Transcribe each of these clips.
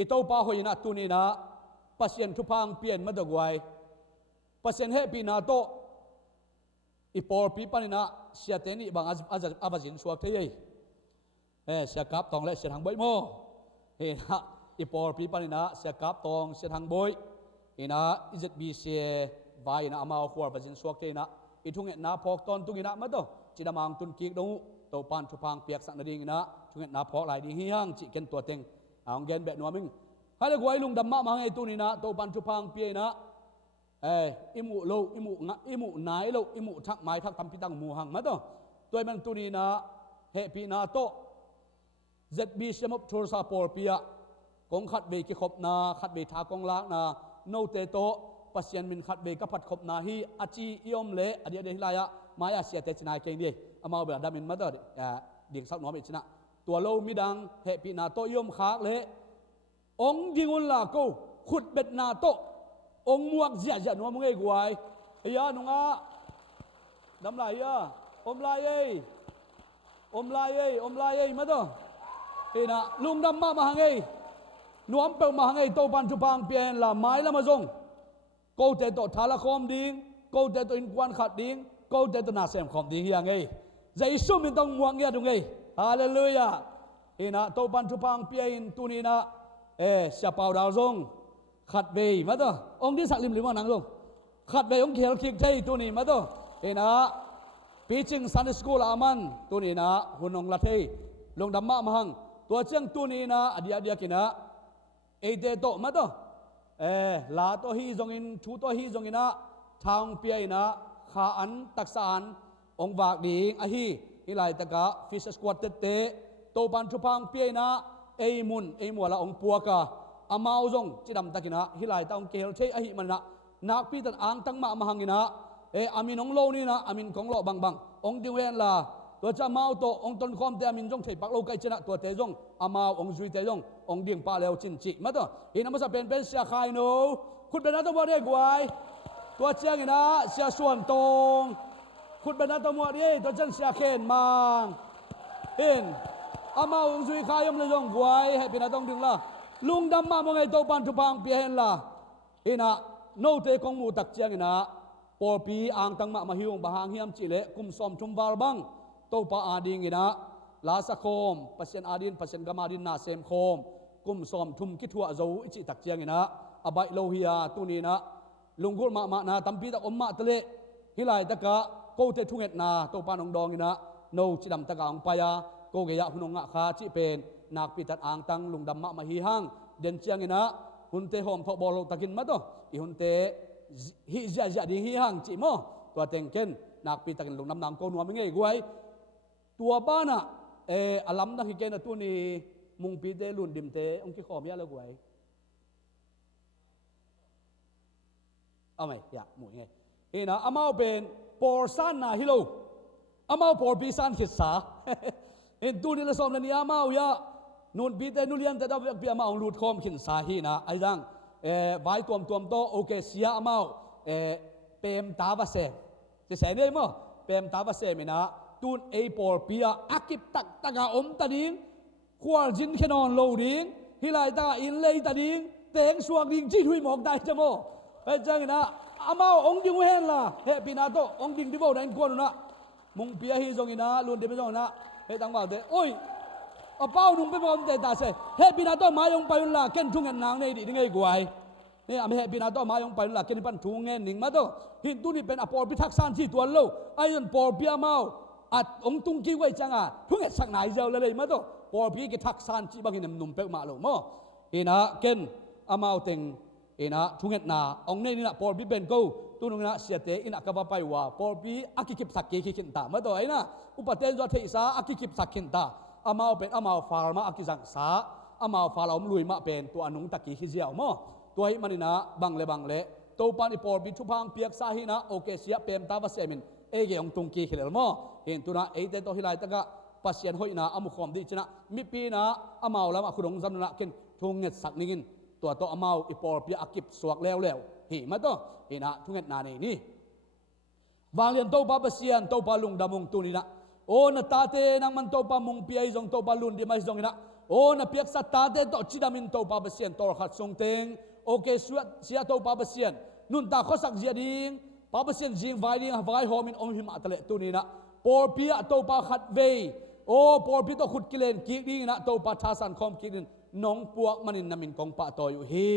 ito pa hoy na tunina pasien tupang pian madagway pasien happy na to ipor pi panina siateni bang abazin suak thei sia kap tong le sia hang boi mo he na ipor pi panina sia kap tong sia hang boi ina izet bi se vai na amao khwar bazin suak thei na ithung na phok ton tungina ma to chidamang tun ki do to pan tupang piak sak na ding ina thung na phok lai ding hi hang chi ken to teng ang gen be nuaming hala gwai lung damma ma ngai tu ni na to pan chu phang pie na imu lo imu nai lo imu thak mai thak tam pitang mu hang ma to toy man tu ni na he pi na to zb semop thur sa por pia kong khat be ki khop na khat be tha kong la na no te to pasien min khat be ka phat khop na hi achi iom le adia de hilaya maya sia te chinai keng di amao be damin ma to ding sak nom ichinaตัวโลมิดังเฮปีนาโตยมขากเละองดิงุนลาโกขุดเบ็ดนาโตองมวกเสียจันว่ามึงไอ้กวายไอ้ยาหนุ่งอ่ะดำลายอ่ะอมลายเอ้มาต่อเอ็นะลุงดำมาหังเอ้นวมเปิลมาหังเอ้โตปันจุพังเปลี่ยนละไม้ละมาจงโกเตโตทาละคอมดิ้งโกเตโตอินควันขัดดิ้งโกเตโตนาเซมคอมดิ้งยังไงใจสุ่มมันต้องมวงเงี้ยตรงไงฮาเลลูยาเอ็นะโตปันทุพังเปียนตุนีนะเสียเป่าดาวซงขัดเบย์มาต่อองค์ที่สักลิมหรือว่านังซงขัดเบย์องค์เขียวคิกใจตุนีมาต่อเอ็นะปีจิงซันสกูลอามันตุนีนะหุ่นองละเทลงดำมะมังตัวเชียงตุนีนะอดีตกินะเอเดโตมาต่อลาโตฮีซงอินชูโตฮีซงอินะทางเปียนะขาอันตักษานองค์วากดีอะฮีฮิไลตะกะฟิชสควอตเตโตปันชุพังเปียนะเอมุนเอมัวละองปัวกะอามาวจงจิดำตะกินะฮิไลตะองเกลเชอหิมันนะนักปีตันอ่างตั้งมามาหังกินะอามินองโลนี่นะอามินของโลบังบังองดิเวนละตัวจะมาโตองตนคอมเตอามินจงเทปักโลไกชนะตัวเตจงอามาวองจุยเตจงองดิ่งปาเลวจินจิมาตัวอินามาสเป็นเสียขายโนคุณเป็นนักตัวเด็กไว้ตัวเชียงกินะเสียส่วนตรงขุดเป็นนักตมวดนี่ตัวจันเสียเข็นมังเห็นอามาองซุยขายมเลยจงกวยให้เป็นนักต้องดึงละลุงดำมามองไงโตปันทุพังเปียนละเห็นนะโนเตกองมูตักเจียงนะปอปีอ่างตั้งมาหิวบะหางเฮียมจิเลกุมซอมชุมวาลบังโตปาอาดิงนะลาสะโคมปัสเซนอาดินปัสเซนกามาดินนาเซมโคมกุมซอมทุมกิทัวโจอิจิตักเจียงนะอบายโลหิยาตุนีนะลุงกุลมานาตัมปีตะอมมาตะเลฮิไลตะกะโกเตทุงเอ็ดนาโตปานองดองนะโนจิดำตะกางปายาโกเกยะหุนงะคาจิเป็นนักปิตัดอ่างตังลุงดำมาฮีฮังเดินเชียงนะหุนเตหอมทอบอลตะกินมาโตอีหุนเตฮิจะดีฮีฮังจิโมตัวเต็งเกนนักปิตัดกินลุงดำนางโกนัวไม่ไงกวยตัวบ้านอะอลัมนักฮิเกนตัวนี้มุงปีเตลุนดิมเตองคิขอมยาเลยกวยเอาไหมอยากหมุนไงเอ็นะอามาเป็นปอร์ซันนะฮิโลอามาปอร์ปีซันขิดสาเอ็นตูนี่ละสอมนี่อามาอย่านูนปีเตนูเลียนแต่ดาวเปียมาองลูดคอมขิดสาฮีนะไอ้ดังไว้ตัวโตโอเคเสียอามาเปมตาวาเซจะเสียได้มั้งเปมตาวาเซมินะตูนเอปอร์ปีอากิบตักตะกาอมตะดิ้งควาจินขนอนโลดิ้งฮิไลตาอินเลยตะดิ้งเตงสวกดิ้งจีทุยหมอกได้จังโมไอ้จังนะอามาองดิงเวนล่ะเฮปีนาโตองดิงดิโบนั่นกวนนะมุงเปียฮีจงอินะลุนเดไปจงนะเฮตังบ่าวเตโอ้ยอาเป้านุ่งไปบอมเตตาเซเฮปีนาโตมายงไปล่ะเก่นทุ่งเงินนางในดิไงกวยนี่อเมเฮปีนาโตมายงไปล่ะเก่นปันทุ่งเงินหนิงมาโตหินตุนี่เป็นอปอร์พิทักษ์สันที่ตัวโลไอ้ยันปอร์เปียมาอัดองตุงกี้ไว้จังอ่ะทุ่งเงินสักไหนเจ้าเลยมาโตปอร์ปีกิทักษ์สันที่บางหินนุ่มเป๊กมาโลมั้งอินะเก่นอามาเต็งเอ็นะทุ่งเงินนาองเนนี่นะปอร์ปีเป็นกูตุนงนะเสียเตอินักกับไปว่าปอร์ปีอากิคิบสักเกคิขินตามาตัวไอ้นะอุปเทศว่าเทศาอากิคิบสักขินตาอามาเป็นอามาฟาร์มาอากิสังสาอามาฟาร์เราลุยมาเป็นตัวอนุงตะกี้ฮิเจียวมั้งตัวให้มันนะบังเลตัวปานิปอร์ปีชุพังเปียกสาหินะโอเคเสียเปมตาบเสมินเอเกองตุงกี้ขิเลมั้งเห็นตัวนะเอเตตัวฮิไลตะกะปัสยันหอยนะอามุขอมดีชนะมิปีนะอามาแล้วมาคุณองจำนะกินทุ่งเงินสักนิงตัวโตอามาอีปอร์ปีอากิบสวกแล้วเห็นมาตัวเห็นนะทุ่งเงินนานี่วางเรียนโตปาเปเซียนโตปาลุงดามุงตุนี่นะ o na tate nang man to pa mung piai jong to pa lun di mai jong ina o na piak sa tate to chidamin to pa basian tor khat sung teng okay suat sia to pa basian nun ta khosak zia ding pa basian jing vai ding vai homin om him atale tunina por pia to pa khat ve o por pi to khut kilen ki ding na to pa thasan khom ki din nong puak manin namin kong pa to yu hi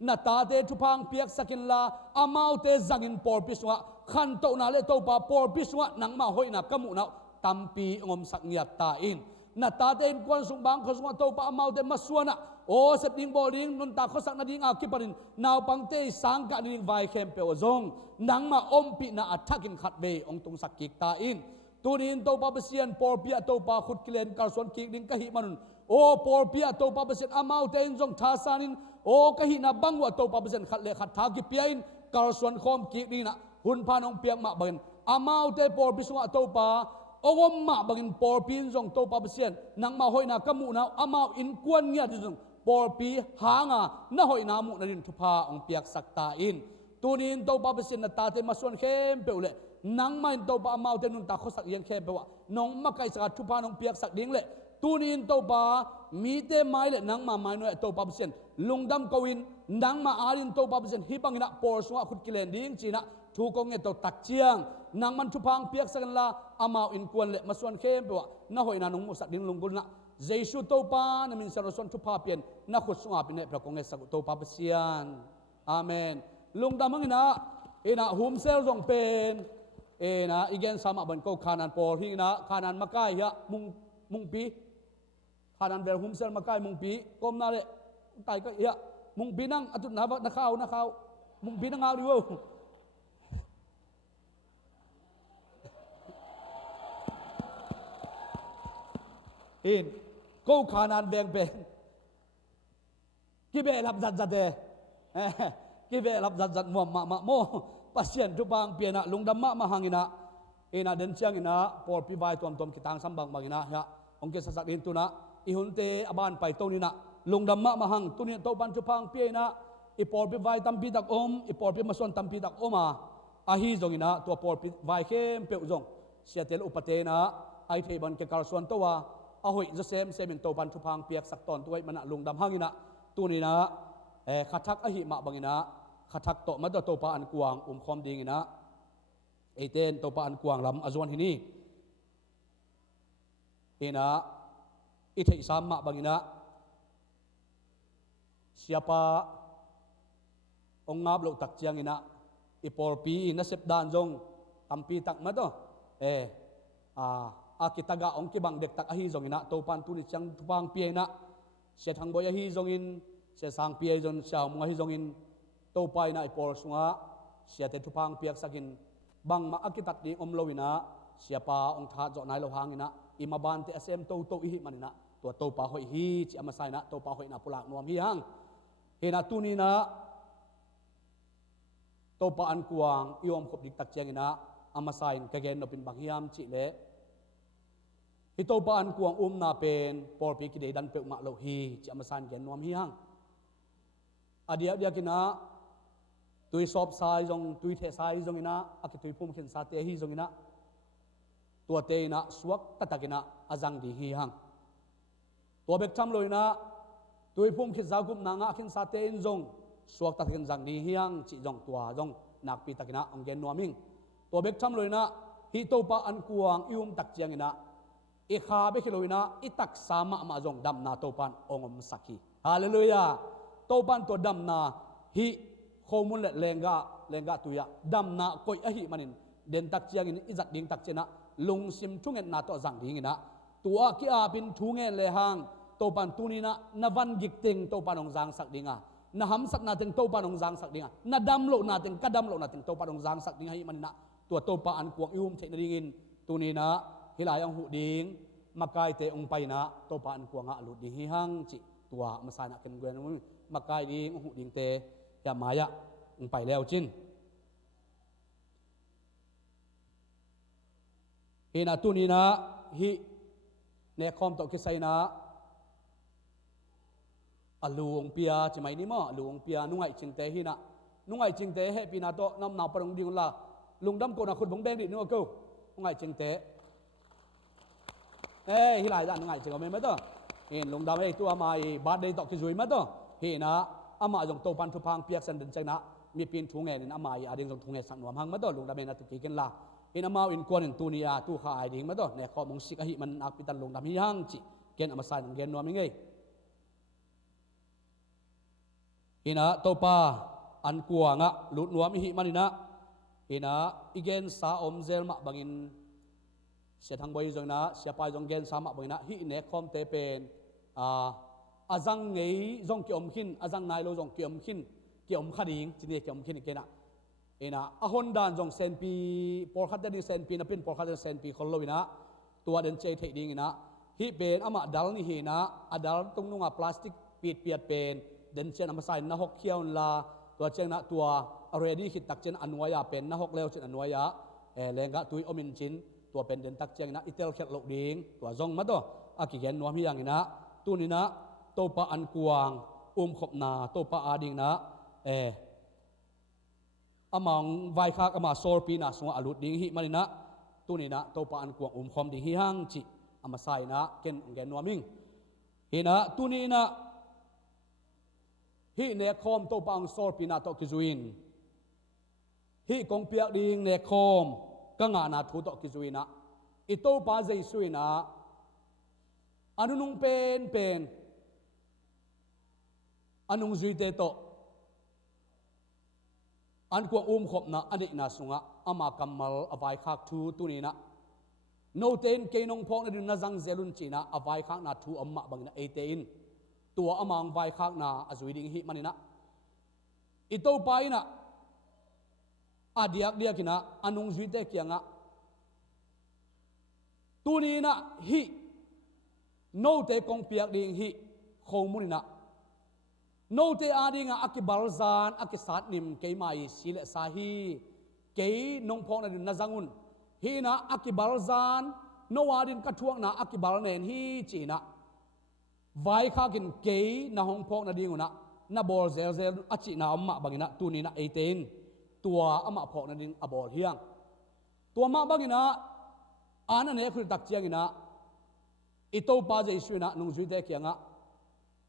na ta te thupang piak sakin la amau te zangin por pi sunga khan to na le to pa por pi sunga nang ma hoi na kamu na tampi ngom sak ngiap ta in na ta te in kwan sung bang khosung to pa amau te masuana o sep ding boling nun ta khosak na ding a kiparin naw pang te sang ka ding vai khem pe ozong nang ma om pi na athakin khat be ong tung sak kik ta in tunin to pa basian por pia to pa khut kilen kar son kik ding ka hi manun o por pia to pa basian amau te in jong tha sanin o ka hi na bangwa to pa basian khat le khat tha ki pia in kar son khom kik ding na hun phanong piak ma ban amau te por bisunga to pa ongom ma bangin por pin jong to pa basian nang ma hoina kamu na amau in kwan nya jong por pi hanga na hoina mu na rin thupa ong piak sakta in tunin to pa basian na ta te mason khem peule nang main to pa amau te nun ta khosak yang khem pewa nong makai sa thupa nong piak sak ding le tunin to pa mi te mai le nang ma mai no to pa basian lungdam kawin nang ma arin to pa basian hi bangina por sunga khut kilen ding china thu kong nge to tak chiang nang man thupang piak sakan la amau in kwan le maswan khem pewa na hoina nong musak ding lungkul na jesu to pa na min saroson thupa pian na khut sunga pin ne pra kong nge sak to pa basian amen lungdam hangina ina hum sel jong pen ena igen sama ban ko khanan por hi na khanan makai ya mung pi khanan ber hum sel makai mung pi kom na le tai ka ya mung pi nang atut na ba na khau mung pi nang au diwo in ko khanan beng pen ki be lap zat zat de ki be lap zat zat mo pasien tu bang piana lungdam ma hangina ena den chiang ina por pi vai tom kitang sambang magina ya ongke sasak din tuna ihunte aban pai to ni na lungdam ma hang tunin to ban chu pang piana i por pi vai tam pi tak i por pi mason tam pi tak oma a hi zong ina to por pi vai khem pe zong siatel upate na ai thei ban ke karson to wa a hoi zo sem in to ban chu pang piak sak ton tuai mana lungdam hangina tunina khathak a hi ma bangina khathak to ma to pa an kuang khom ding ina eten to pa an kuang lam azon hini ina i thei sam ma bangina siapa ong ngap lo tak chiang ina i por pi na sep dan jong tampi tak ma to a kitaga ong ki bang dek tak a hi jong ina to pan tu ni chang tupang pi na se thang boy a hi jong in se sang pi jon chao mo hi jong in to pai na ipor sunga siate thupang piak sakin bang ma akitat ni omlowina siapa ong tha jo nai lo hangina imaban te asem to hi manina to pa hoi hi chi amasai na to pa hoi na pulak nuam hi hang hena tunina to pa an kuang iom khop dik tak chengina amasai kagen no pin bang hiam chi le hi to pa an kuang na pen por pi ki de dan pe ma lo hi chi amasan gen nuam hi hang adia kina tui sop sai jong tui the sai jong ina aki tui pum khin sa te hi jong ina tua te ina suak tatakina azang di hi hang tua bek tham loina tui pum khit za gup na nga khin sa te in jong suak tatakin zang di hi hang chi jong tua jong nak pi takina onggen nuaming tua bek tham loina hi to pa an kuang tak chiang ina i kha be khiloina i tak sama ma jong dam na to pan ongom saki hallelujah to pan to dam na hi khomun le lenga tuya dam na koi a hi manin den tak chiang in izat ding tak chena lung sim thungen na to jang ding ina tua ki a bin thungen le hang to pan tunina na van gik ting to panong jang sak dinga na ham sak na ting to panong jang sak dinga na dam lo na ting kadam lo na ting to panong jang sak dinga hi manina tua to pa an kuang ium che na dingin tunina hilayang hu ding makai te ong paina to pa an kuanga lu ding hi hang chi tua masana ken gwen makai ding hu ding te ya maya ong pai leo chin hina tunina hi ne khom to ki saina aluong pia chimai ni mo aluong pia nungai chingte hina nungai chingte he pina to nam na parong ding la lungdam ko na khut bong beng di no ko nungai chingte hi lai da ngai chego me ma to in lung dam ei tu ama i bad dei to ki zui ma to hi na ama jong to pan thu phang piak san den chang na mi pin thu nge in ama i ading jong thu nge sang nuam hang ma to lung dam ei na tu ki ken la in ama in kon in tu ni ya tu kha ai ding ma to ne kho mong sik a hi man ak pitan lung dam hi hang chi ken ama sai nang gen nuam nge ina to pa an kuanga lut nuam hi manina ina igen sa om zel ma bangin se thang boi jong na sia pai jong gen sa ma bangin na hi ne khom te pen azang ngei jong ki om khin azang nai lo jong ki om khin ki om khading chini ki om khin ke na ina a hon dan jong sen pi por khat de sen pi na pin por khat de sen pi khol lo ina tua den che thei ding ina hi pen ama dal ni hi na adal tung nunga plastic pit piat pen den chen ama sai na hok khiaun la tua cheng na tua already hit tak chen anwaya pen na hok leo chen anwaya lenga tui omin chin tua pen den tak cheng na itel khet lo ding tua zong ma to aki gen nuam hi yang ina tunina topa an kuang khop na topa ading na amang vai khak ama sor pi na sunga alut ding hi manina tunina topa an kuang khom ding hi hang chi ama sai na ken gen nuaming hina tunina hi ne khom to pang sor pina to kizuin hi kong piak ding ne khom ka nga na thu to kizuina i to pa jai suina anunung pen anung zui te to an ko khop na ani na sunga ama kamal avai khak thu tunina no ten ke nong phok na din na jang zelun china avai khak na thu amma bangna etein tua amang vai khak na azui ding hi manina ito paina adiak dia kina anung zui te kianga tunina hi no te kong piak ding hi khomunina no te adinga akibal zan akisat nim ke mai sile sahi ke nong phok na din na zangun hi na akibal zan no adin ka thuak na akibal nen hi china vai khakin ke na hong phok na dinguna na bol zel zel achi na amma bangina tunina 18 tua ama phok na ding abol hiang tua ma bangina ana ne khul tak chiangina ito pa jai suina nung zui te kyanga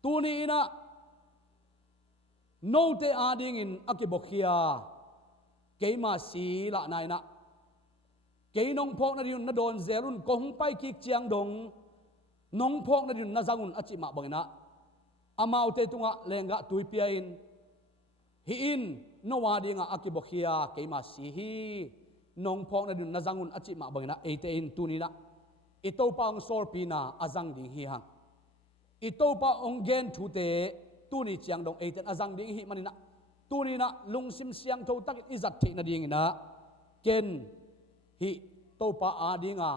tunina no te ading in akibokhia keima si la naina ke nong phok na din na don zelun ko hung pai ki chiang dong nong phok na din na zangun achi ma bangina amau te tunga lenga tuipia in hi in no wadi nga akibokhia keima si hi nong phok na din na zangun achi ma bangina 18 tunina ito pa ang sor pina azang ding hi hang ito pa onggen thute tuni chiang dong 18 azang ding hi manina tunina lungsim siang tho tak izat the na ding ina ken hi to pa adinga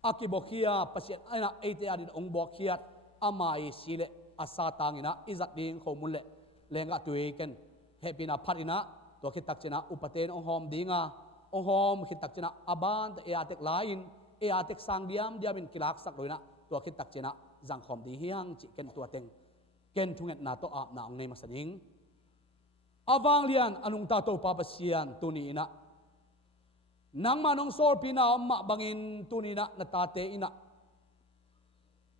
akibokhia pasien ana 18 adin ong bokhiat amai sile asa tangina izat ding khomulle lenga tuiken hepina pharina to khitak china upaten ong hom dinga ong hom khitak china aban te atek lain atek sang diam in kilak sak loina to khitak china jang khom di hiang chi ken to teng ken thunget na to ap na ong nei masading awang lian anung ta to pa pasian tuni ina nang manong sor pina amma bangin tunina na tate ina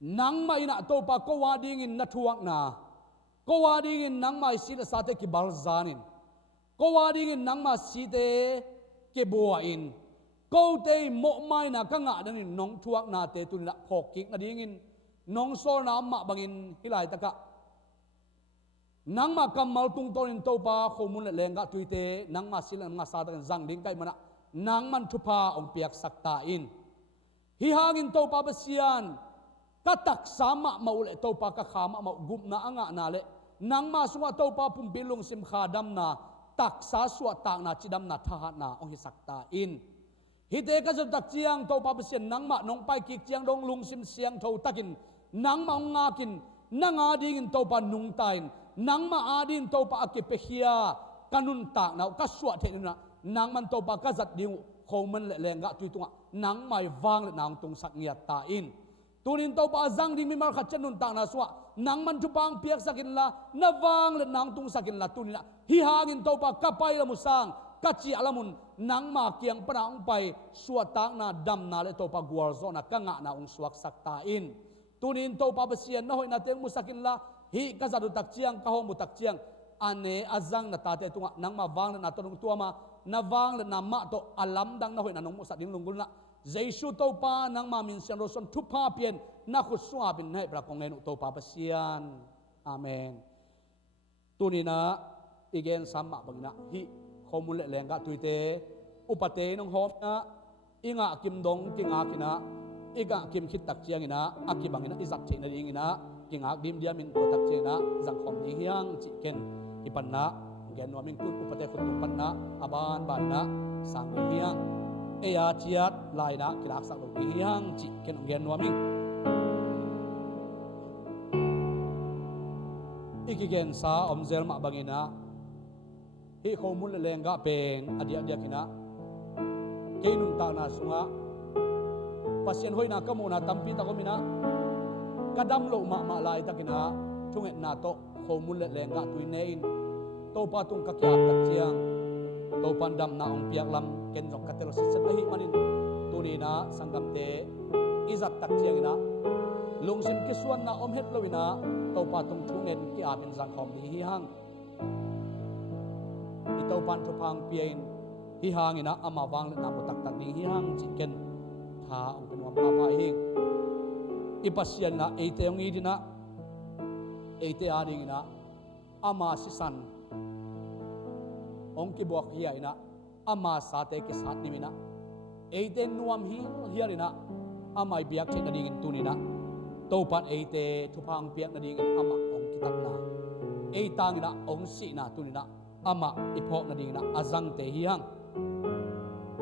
nang ma ina to pa ko wading in na thuak na ko wading in nang mai sila sate ki balzanin ko wading in nang ma site ke boa in ko te mo mai na ka nga dang in nong thuak na te tunina phok kik na ding in nong sor na amma bangin hilai taka nang ma kamal tung torin to pa khomun lenga tuite nang ma sila nga sa ta jang ding kai mana nang man thupa ong piak sakta in hi hangin to pa basian katak sama maule to pa ka khama ma gup na anga na le nang ma suwa to pa pum bilung sim khadam na tak sa suwa tak na chidam na tha na ong hi sakta in hi te ka jab tak chiang to pa basian nang ma nong pai ki chiang dong lung sim siang tho takin nang ma nga kin nanga ding in to pa nung tain nang ma adin to pa akipehia kanun tak na ka suwa the na nang man to pa ka zat ding khoman le lenga tuitunga nang mai wang le nang tung sak ngiat ta in tunin to pa zang ding mi mar khat chanun ta na suwa nang man tupang piak sakin la na wang le nang tung sakin la tunina hi hangin to pa kapai la musang ka chi alamun nang ma kiang pana ong pai suatak na dam na le to pa guar zona ka nga na ong suak sakta in tunin to pa basian na hoi na teng musakin la hi ka zadu tak chiang ka ho mu tak chiang ane azang na tate tunga nang ma wang na to tua ma na wang na ma to alam dang na hoi na nong musa ding lungul na Jesu to pa nang ma min sian roson tu pa pian na khu suwa bin nai bra kong len to pa basian amen tunina igen sama bangna hi khomun le lenga tuite upate nong hom na inga kim dong kinga kina iga kim khit tak chiang ina akibangina izat thina ring ina kinga dim diamin to tak chena jang khom ni hiang chi ken ipanna gen noming tut upate khut panna aban banna sang hiang eya chiat laina kilak sak lo hiang chi ken gen noming ikigen sa omzel ma bangina hi khomun le lenga pen adia dia kina keinun ta na sunga pasien hoina kamuna tampi ta komina kadam lo ma lai ta kina thunget na to khomun le lenga tuinein to pa tung ka kya tak chiang to pandam na ong piak lam ken jok katelo sit ahi manin tunina sangam te izat tak chiang ina lungsim kiswan na om het lowina to pa tung thungen ki amin jang khom ni hi hang ito pan thu phang piain hi hangina ama wang na mu tak tak ni hi hang chicken tha ong pen wam pa pa hing ipasian na ate ong idina ate ading ina ama sisan ong ki buak hi ina ama sate ki sat nimina ate nuam hi hiarina amai biak chen na dingin tunina to pan ate thu phang piak na dingin ama ong kitak na eitangina ong si na tunina ama ipok na ding na azang te hiyang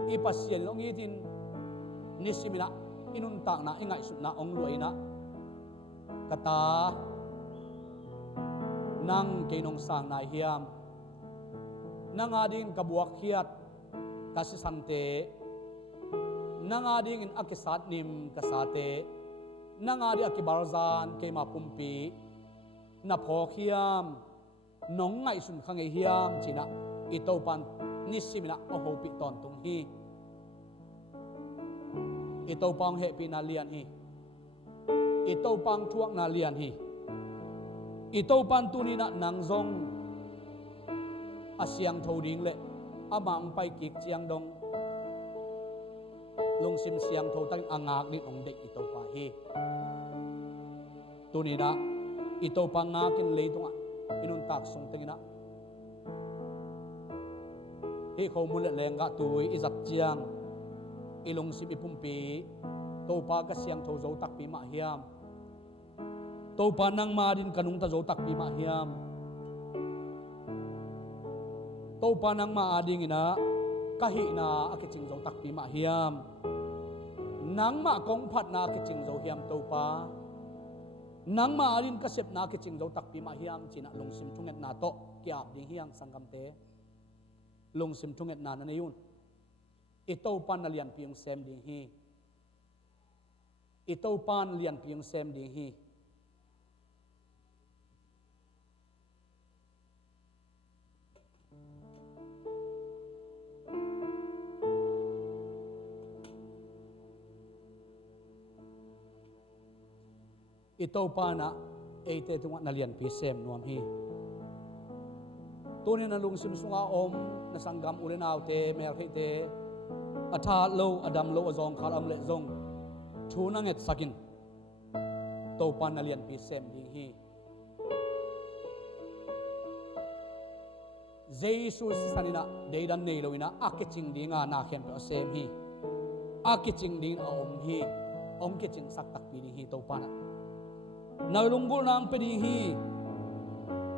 ipasien long itin nisimina inuntang na ingai sut na ong luai na kata nang keinong sang na hiyam nang ading kabuak hiat kasisante nang ading in akisat nim kasate nang adi akibarzan kay mapumpi na pokhiyam nong ngai sun khang ei hiam china ito pan nisimina oho pi ton tung hi ito pang he pi na lian hi ito pang thuak na lian hi ito pan tunina nang zong asyang thoding le amang pai kik chiang dong lungsim siang tho tang angak ni ong dek ito pa hi tunina ito pang ngakin leitunga inun tak sung tengina hi khomun le lenga tui izat chiang ilung sim ipumpi to pa ka siang tho zo tak pi ma hiam to pa nang ma din kanung ta zo tak pi ma hiam to pa nang ma ading ina kahi na akiching zo tak pi ma hiam nang ma kong phat na akiching zo hiam to pa nang ma arin kasep na ke chingdo tak pi ma hiam china lungsim thunget na to kya ding hiang sangam te lungsim thunget na na yun ito pan na lian piang sem ding hi ito pan lian piang sem ding hi ito pa na ete tunga nalian pisem nuam hi tunin na lungsim sunga om na sanggam ulen autte mer khite atha lo adam lo azong khalam le zong thuna nget sakin to pa nalian pisem ding hi Jesus sanina deidan nei loina akiching dinga na khem pe sem hi akiching ding a om hi om kiching sak tak pi ding hi to pa na nalunggol na ang pedi hi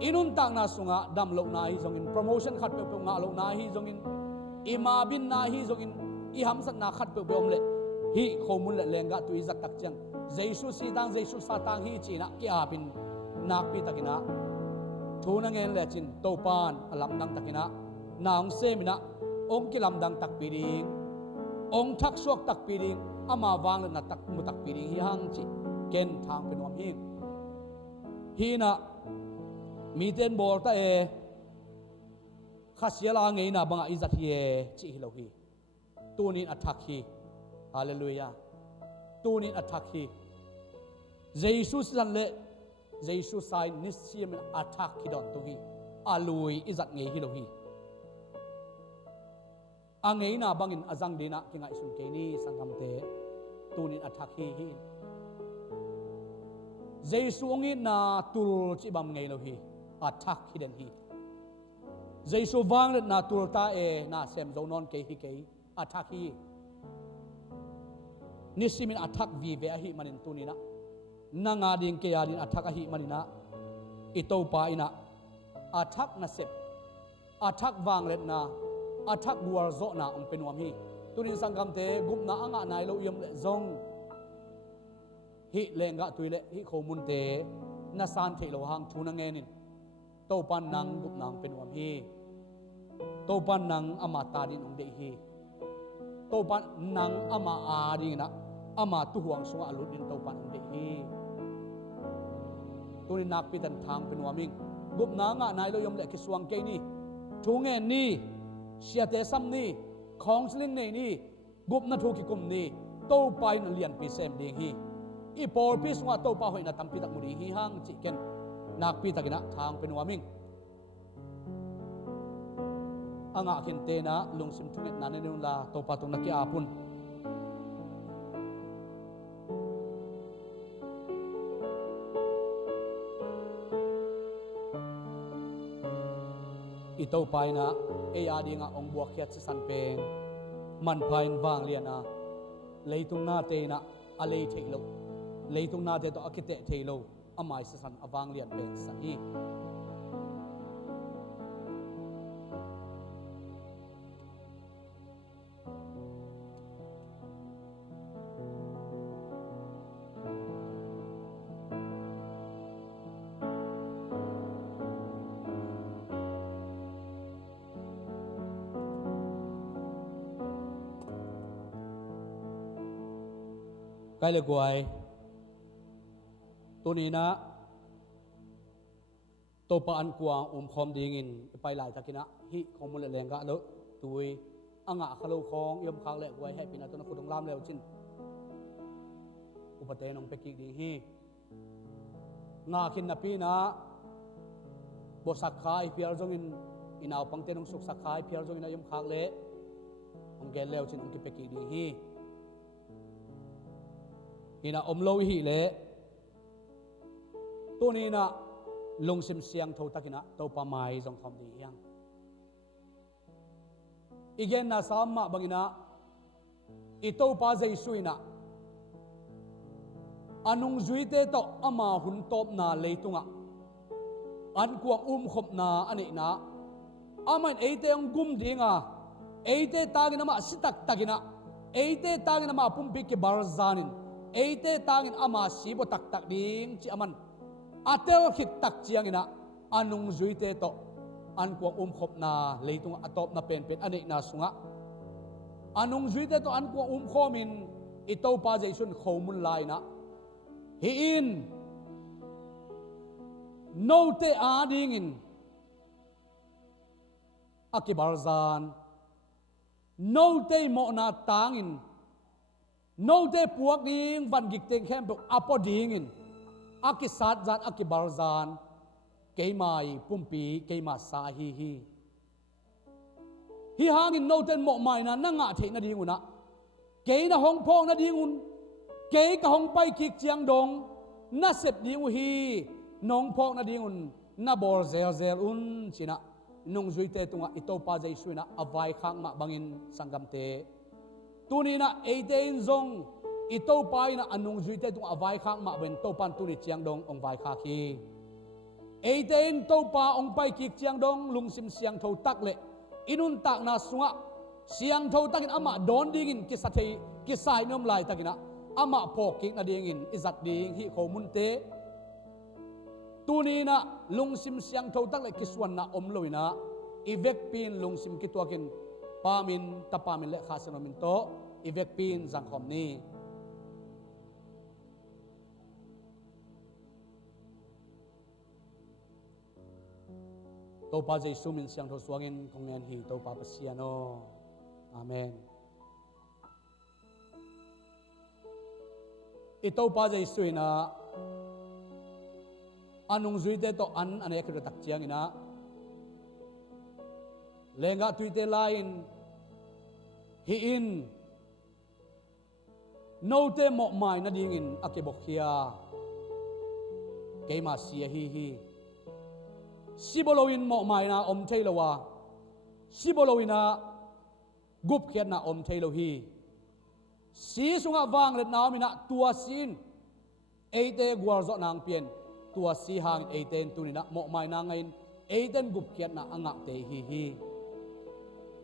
inun tak na sunga dam lo na hi zongin promotion khat pe nga lo na hi zongin imabin na hi zongin iham sat na khat pe om le hi khomun le lenga tu izat tak chang Jesus si tang Jesus sa tang hi china ki apin nak pi takina thuna ngen le chin to pan alam dang takina naung semina ong kilam dang tak pi ding ong thak suak tak pi ding ama wang na tak mu tak pi ding hi hang chi ken thang pe nom hi hina mi ten bol ta e ข้าเสียลาไงนะบังอิจัดเฮจิฮิโลฮีตัวนี้อัฐักฮีฮาเลลูยาตัวนี้อัฐักฮีเยซูสันเลเยซูไซนิสเซียมอัฐักฮิดอนตุฮีอาลุยอิจัดไงฮิโลฮีอังไงนะบังอินอาจังดีนะกิงไอสุนเกนี่สังคมเตตัวนี้อัฐักฮีฮิเยซูองอินนาตุลจิบัมไงโลฮีอัฐักฮิเดนฮีเยซูวังเลนาตุลตานาเซมโจนอนเกฮิเกอัฐักฮีนิสิมินอัฐักวีเวอหิมันินตุนีนะนางาดิงเกียดินอัฐักอหิมันินะอิโตปาอินะอัฐักนาเซปอัฐักวังเลนาอัฐักบัวโซนาองเป็นวามีตุนินสังกัมเตกุมนาอ่างนายโลยมเลซงฮิเลงกะตุยเลฮิโคมุนเตนาซานเทโลหังทูนังเงนินโตปันนังกุมนางเป็นวามีโตปันนังอมาตาดินองเดฮีโตปันนังอามาอาดิงนะอามาตุห่วงสงอลุดินโตปันองเดฮีตัวนี้นักพิจันทางเป็นวามิงกุบนางนายโลยมเลกิสวงเกนี่ทูเงนนี่เสียเตซัมนี่ของสลิงนี่กุบนาทูกิกุมนี่โตไปนเลียนปีเซมดิงฮีอีปอลพิสว่าโตปาหอยนาตัมพิตักมุดีฮีฮังจิเกนนักพิจักนะทางเป็นวามิงอังอาคินเตนะลุงสิมทุเงตนันนุลาโตปาตุนักอาปุนอิโตไปนะเอียดีงาองบวกเขียดสันเป็นมันพายนวางเลียนะเลยตุงนาเตนะอะไรเทโลเลยตุงนาเตตอคิเตเทโลอามายสันอวางเลียนเป็นสันฮีใกล้เลยกวยตัวนี้นะตัวปานกวางคอมดีงินไปหลายตะกินะฮิของมันแรงกะเลอะตุยอ่างะขลุคองยมคางเละกวยให้ปีนาตัวนักขุดตรงล่ามเร็วชิ้นอุปเทนองเปกิดีฮีงาคินนาปีนะบสักขายเพียรจงอินเอาปังเตนองสุกสักขายเพียรจงอินายมคางเละองเกลเร็วชิ้นองกิเปกิดีฮีนี่นะอมโลหิเลตัวนี้นะลงซิมเสียงทูตักินะตัวปาไม้จงทำดียังอีกอย่างนะสามมาบังนะอีตัวปาใจสุยนะอันงจุยเตโตอามาหุ่นตบนาเลยตุงะอันกวางขบนาอันนี้นะอามันเอเตองกุมดีงะเอเตตากินะมาสิตักตักินะเอเตตากินะมาปุ่มปิกบาร์ซานินเอเตตางอินอามาสีบตักตักดิ้งจิอามันอาเตลขิดตักเจียงอินะอันุงจุยเตโตอันกวางขบนาเลยตุงอัตบนาเป็นอันนี้นาสุงะอันุงจุยเตโตอันกวางขมินอิโตปาเจชุนขมุนไลนะฮีอินโนเตอาดิ้งอินอากิบาร์ซานโนเตโมนาตางอินโนเตพวกนี้วันกิกเต็งแค่แบบอปอดิ้งอินอากิสัตจันอากิบาร์ซานเกยมาปุ่มปีเกยมาสาฮีฮีหางอินโนเตนโมไม่นะนั่งอาเทนดิ้งอุนะเกยนะห้องพองนะดิ้งอุนเกยกับห้องไปกิกเจียงดงน่าเสพดิ้งอุฮีน้องพองนะดิ้งอุนน่าบอลเซลอุนชินะนุ่งจุยเตตุงอิโตปาใจสุยนะอวัยข้างมาบังอินสังกัมเตตัวนี้นะเอเดนซงอิโตปายนะอันนงจุยเตตุงอวัยข้างมาเป็นโตปันตัวนี้เจียงดงองวัยข้าคีเอเดนโตปาองไปกิกเจียงดงลุงซิมเสียงเท่าตักเละอินุนตักนาสุงะเสียงเท่าตักินอามาโดนดิ้งกิสัตย์กิสายนมลายตักินะอามาพอกกิกนาดิ้งอิจัดดิ้งฮิโคมุนเตตัวนี้นะลุงซิมเสียงเท่าตักเละกิสวนนะอมลอยนะอีเวกปีนลุงซิมกิตัวกินปามินตะปามินเละข้าสนมินโตอีเวกปีนสังคมนี้ โตปาเจสุมินเสียงทศวงินคงเงินฮีโตปาปเสียโนอาเมนอิโตปาเจสุยนะอันนุงจุยเตโตอันเอกระตักเจียงอินะเลงกะตุยเตไลน์ฮีอินโนเตหมอกไม้นาดิ่งอินอาเกบกเฮียเกมาเสียฮีสิบโลวินหมอกไม้นะอมเทลวาสิบโลวินะกุบเขียนนะอมเทลฮีสีสุงะวางเล็ดน้ำมินะตัวซีนเอเตกวาร์จนางเปลี่ยนตัวสีหางเอเตนตุนินะหมอกไม้นางอินเอเตนกุบเขียนนะอ่างเตฮี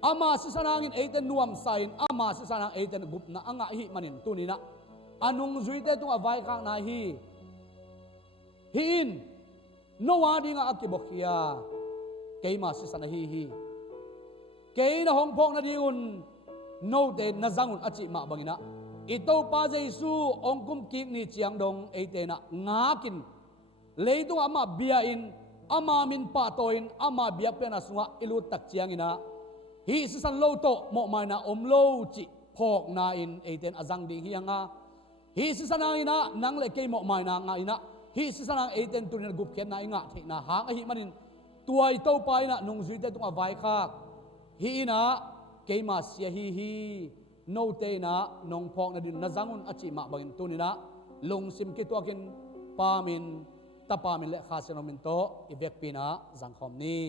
อามาสิสนางอินเอเตนนวมไซน์อามาสิสนางเอเตนกุบนะอ่างฮิมันินตุนินะอันุงจุยเตตุงอวัยข้างนาฮีอินโนวาดิงอากิบกฮียเกยมาสิสนาฮีเกยนะฮองพงนาดิอุนโนเตนะจังอุนอจิมาบังอินะอิโตปาเจซูองคุมกิกนี่เจียงดงเอเตนะงากินเลยตุงอามาเบียอินอามามินปาโตอินอามาเบียเป็นอาสุงะอิลุตักเจียงอินะฮีสิสันโลโตโมมานะอมโลจิพอกนาอินเอเตนอาจังดิงฮียงาฮีสิสันอินะนังเลเกยโมมานะงาอินะฮีสิสนางเอเตนตุนินกุบเขียนนาอิงะเทนะหางอหิมันินตัวไอโตไปนะนุงจุยเตตุงอวัยคักฮีนะเกยมาเสียฮีโนเตนะนงพองนะดินนะจังอุนอจิมาบังตุนินะลงซิมกิตัวกินปามินตะปามินเลขาเซนมินโตอีเวกปีนะจังคอมนี้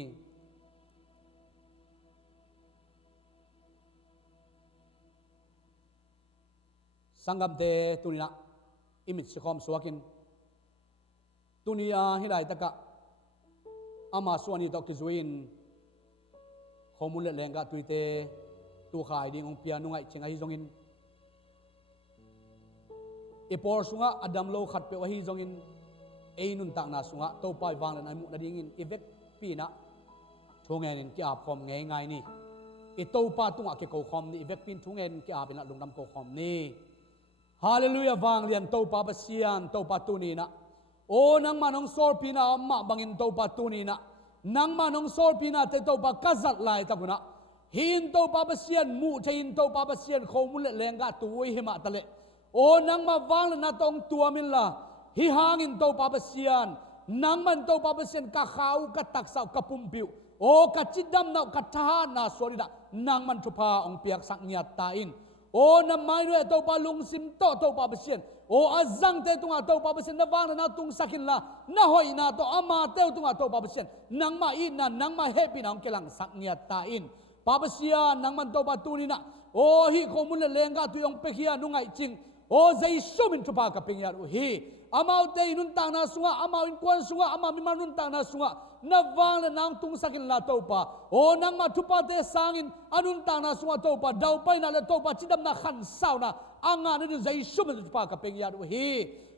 สังกัมเตตุนินะอิมิตสิคอมสวกินตุนียาฮิไลตะกะอามาส่วนนี้ตอกกิจวินข้อมูลแหล่งกะตุยเตตัวขายดิ่งองเปียนุงไอเชงไอฮิจงอินเอปอร์สุงะอดัมโลขัดเปวะฮิจงอินเอนุนตังนาสุงะโตไปวางเลนไอมุนาดิ่งอินเอเวกปีนะทงเงินกี่อาบคอมง่ายนี่เอโตปาตุงะเกโกคอมนี่เอเวกปีนทงเงินกี่อาเป็นละลงน้ำโกคอมนี่ฮาเลลูยาวางเลียนโตปาเบเซียนโตปาตุนีนะโอ้นังมาน้องโซลปีนาอมมาบังอินโตปาตูนีนะนังมาน้องโซลปีนาเตโตปากัจัดลายตะกุนะหินโตปาเบเซียนมูเทหินโตปาเบเซียนข้อมูลแรงกะตัวหิมะตะเลโอ้นังมาวางเลยนะตองตัวมิลละฮิหางอินโตปาเบเซียนนังมันโตปาเบเซียนกะขาวกะตักสาวกะปุ่มปิวโอ้กะจิดดำนากะทหารนาสวริดะนังมันทุพาองเปียกสักเนียตาอินโอ้น้ำไม้ด้วยโตปาลุงซิมโตปาเบเซียนโอ้อาจังเตตุงอาโตปาเปเซนนาวางนะตุงสักินละนะหอยนาโตอามาเตตุงอาโตปาเปเซนนังมาอินนะนังมาเฮปีนังเกลังสักเนียตาอินปาเปเซียนังมันโตปาตูนีนะโอ้ฮีข้อมูลเลงกาตุยองเปกียนุงไอจริงโอ้ใจสุมินทุพากะเปียรุฮีอามาเตนุนตางนาสุงะอามาอินควนสุงะอามามิมานุนตางนาสุงะนาวางนะนางตุงสักินละโตปาโอ้นังมาทุพาเตสางอินอนุนตางนาสุงะโตปาดาวไปนะเลโตปาจิดำนะขันสาวนะอังงานนี่ใจสุมินทุพากะเปียรุฮี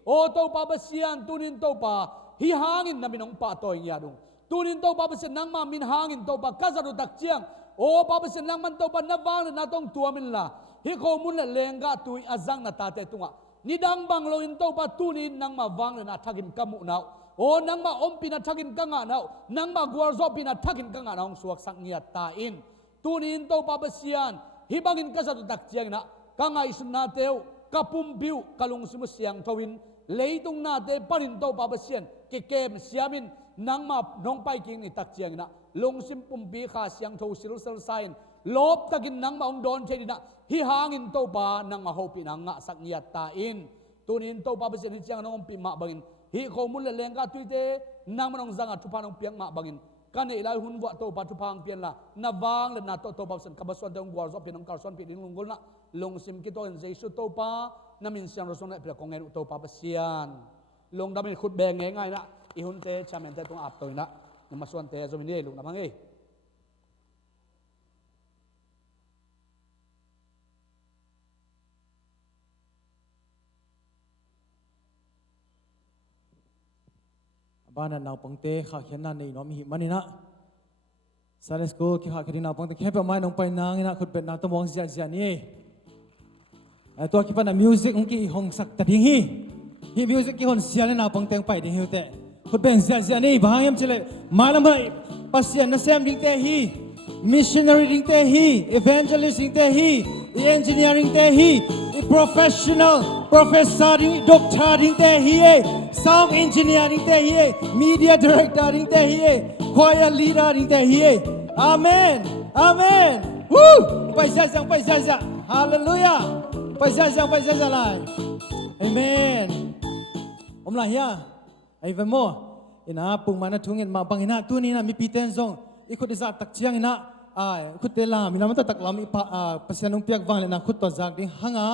โอ้โตปาเบเซียนตุนินโตปาฮิหางอินนามินองปาโตยาดุงตุนินโตปาเบเซียนนังมามินหางอินโตปากัจจุตักเจียงโอ้ปาเบเซียนนังมันโตปานาวางเลยนาต้องตัวมินละฮิโคมุนเลเลงกะตุยอาจังนาตาเตตุงะนิดังบังโลอินโตปาตุนินนังมาวางเลยนาทักินกะมุนาวโอ้นังมาอมปินาทักินกังานาวนังมากวาร์ซอปินาทักินกังานาวสวกสังเงียตาอินตุนินโตปาเบเซียนฮิบังอินกัจจุตักเจียงนะกังไอสุนนาเตวกะปุมบิวกะลุงสมุเสียงทวินเลยตรงนาเตปรินโตปาเบเซียนเกเกมเสียมินนังมาน้องไปกิงนี่ตักเจียงนะลงซิมปุ่มบีขาเสียงโทสิรุสลไซน์ลบตะกินนังมาองดอนเชดินะฮิหางอินโตปานังมาโฮปินังงะสักเนียตาอินตุนินโตปาเบเซียนเจียงน้องปิมาบังอินฮิโคมุลเลงกาตุยเตนังมาน้องจังอะทุพาน้องเปียงมาบังอินกันเอลายหุนวะโตปาทุพังเปียนละนาวางเลนาโตปาเบเซียนกับบสวนเตงกัวรซอปินังกาลสวนปิดิงลุงกุลนะลงซิมกิโตอินเจสุโตปานามินเสียงรสนเปลือกของเงินอุตปาเปเซียนลงดำเป็นขุดแบงง่ายๆนะอีหุ่นเตะชาเมนเตะตรงอับตัวนะนมาส่วนเตะจมินีลุงดำมังเอ้บ้านนั้นเราปังเตะข้าเขียนนั่นนี่น้องมีหิมันนี่นะซาเลสโกที่ข้าเขียนเราปังเตะแค่ประมาณน้องไปนางนี่นะขุดเป็นนาตัวมองเสียนี่ตัวคิดว่านะมิวสิกของกี่ห้องสักแต่ทิ้งฮีมิวสิกกี่คนเสียนี่นาปังเตงไปที่ฮิวเตขุดเป็นเสียนี่บางอย่างเฉลยมาแล้วไม่ pasien na sem ding te hi missionary ding te hi evangelist ding te hi engineering te hi professional professor ding doctor ding te hi sound engineer ding te hi media director ding te hi choir leader ding te hi amen amen woo pai sa hallelujah pai sa lai amen la ya ai ve mo ina pung mana thungin ma bangina tu ni na mi piten zong ikut za tak chiang ina ai khut te la mi na ta tak lam i pa pasianung piak wang le na khut to jak ding hanga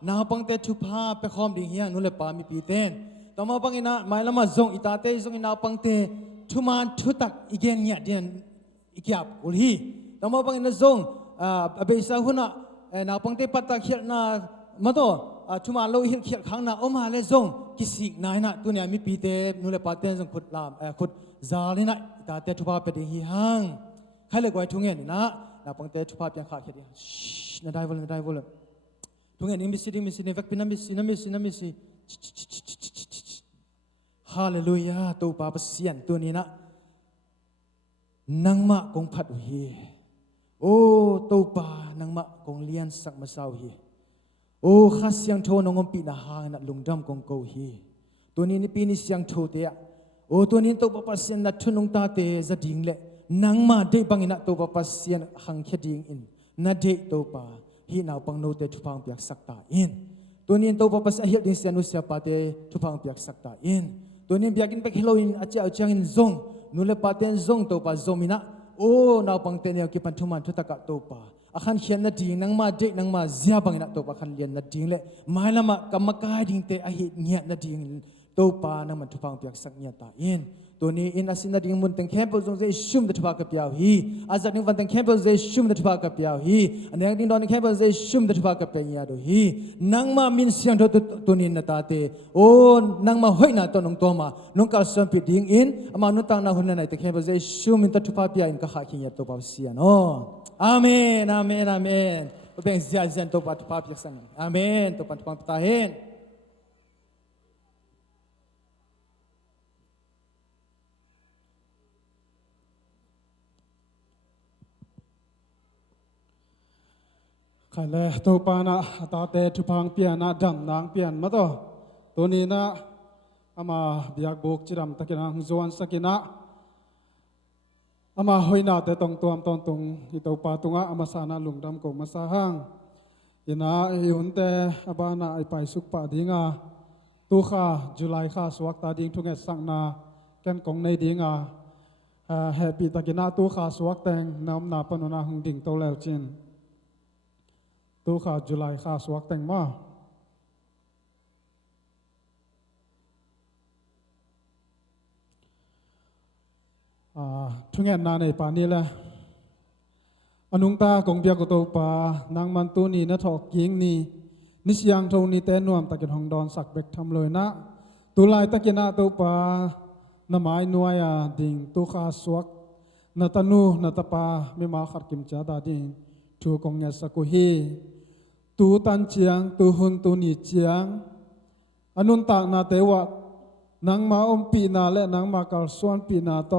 na pang te thu pha pe khom ding hiang nu le pa mi piten to ma bangina mai lama zong ita te zong ina pang te thu man thu tak igen nya den ikyap ul hi to ma bangina zong abe sa huna na pang te patak khiat na ma toทุมาโลหิตเขียดขังนะอมาเลซงกิสิกนายนะตัวเนี่ยมีปีเตนูเลปาเตนซงขุดลามขุดซาลีนะตาเตทุพาเป็ดหิหังใครเลยกว่าทุ่งเงินนะปังเตทุพาเปียงขาเขียดนะได้วอลทุ่งเงินมิสซิเวกปินามิสซิฮาเลลูยาตัวปาปเสียนตัวนี้นะนังมะกงพัดหีโอ้ตัวปานังมะกงเลียนสักมาเศร้าหีโอ้ข้าเสียงโทนงมปีนาหางนัดลุงดำกงโกฮีตัวนี้นี่ปีนี้เสียงโทเตะโอ้ตัวนี้ตัวปปัสเซียนนัดทุนงตาเตจะดิ่งเละนังมาเดบังอินะตัวปปัสเซียนหังแค่ดิ่งอินนัดเดตัวปาฮีนาวปังโนเตทุพังเปียกสักตาอินตัวนี้ตัวปปัสเซียนเฮียดิ่งเสียนุเสียปาเตทุพังเปียกสักตาอินตัวนี้เบียกินไปฮิโลอินอาจจะเอาจังอินซงนูเลปาเตนซงตัวปาซงมินะโอ้นาวปังเตเนียกิปันทุมันทุตะกะตัวปาอาคันเขียนนาดิ่งนังมาเด็กนังมาเสียบังนักตัวอาคันเรียนนาดิ่งเลยมาละมากรรมกายดิ่งเตอหิตเงียนาดิ่งตัวปานังมันทุพังเปียกสักเงียตาอินตัวนี้อินอาศินาดิ่งมุนตังแคมเปิลจงใจชุ่มเดทุพังกับยาวฮีอาจัดนึงวันตังแคมเปิลใจชุ่มเดทุพังกับยาวฮีอันนี้ดิ่งดอนแคมเปิลใจชุ่มเดทุพังกับเปียดูฮีนังมามินเสียงตัวนี้นาตาเตโอ้นังมาห้อยนาตัวนงตัวมาน้องกาสัมปิดดิ่งอินอามานุตังนาหุ่นนาตังแคมเปิลใจชุ่มมินตัทุพังเปียอินก็หาขี้เงียตัวปาเสียนอ๋อAmin. Beng zian to pat pa piak san. Amin. To pat pa tahin. Kale to pa na atate thupang pian na dam nang pian ma to. To ni na ama biak bok chiram takina hungzuan sakina. Ama hoina te tong tuam tong tung ito patunga ama sana lungdam ko masahang ina iunte abana ai pai suk pa dinga tu kha July kha suak ta ding thunge sang na ken kong nei dinga happy takina tu kha suak teng nam na panona hung ding to lew chin tu kha July kha suak teng maทุกอย่างนาในป่านี้แหละอนุงตากงเบียกตัวป่านางมันตัวนี้นะถอกยิงนี่นิสยังทงนี่แต่นวมตะกินหงดอนสักเบกทำเลยนะตัวลายตะกินนาตัวป่าน้ำไม้นัวยาดิ่งตัวขาสวกนาตานูนาตาปาไม่มาขัดกิมจ้าดาดิ่งถูกงเงสกุฮีตัวตันเจียงตัวหุ่นตัวนี้เจียงอนุงตากนาเตวะนางมาอมปีนาและนางมากัลส่วนปีนาโต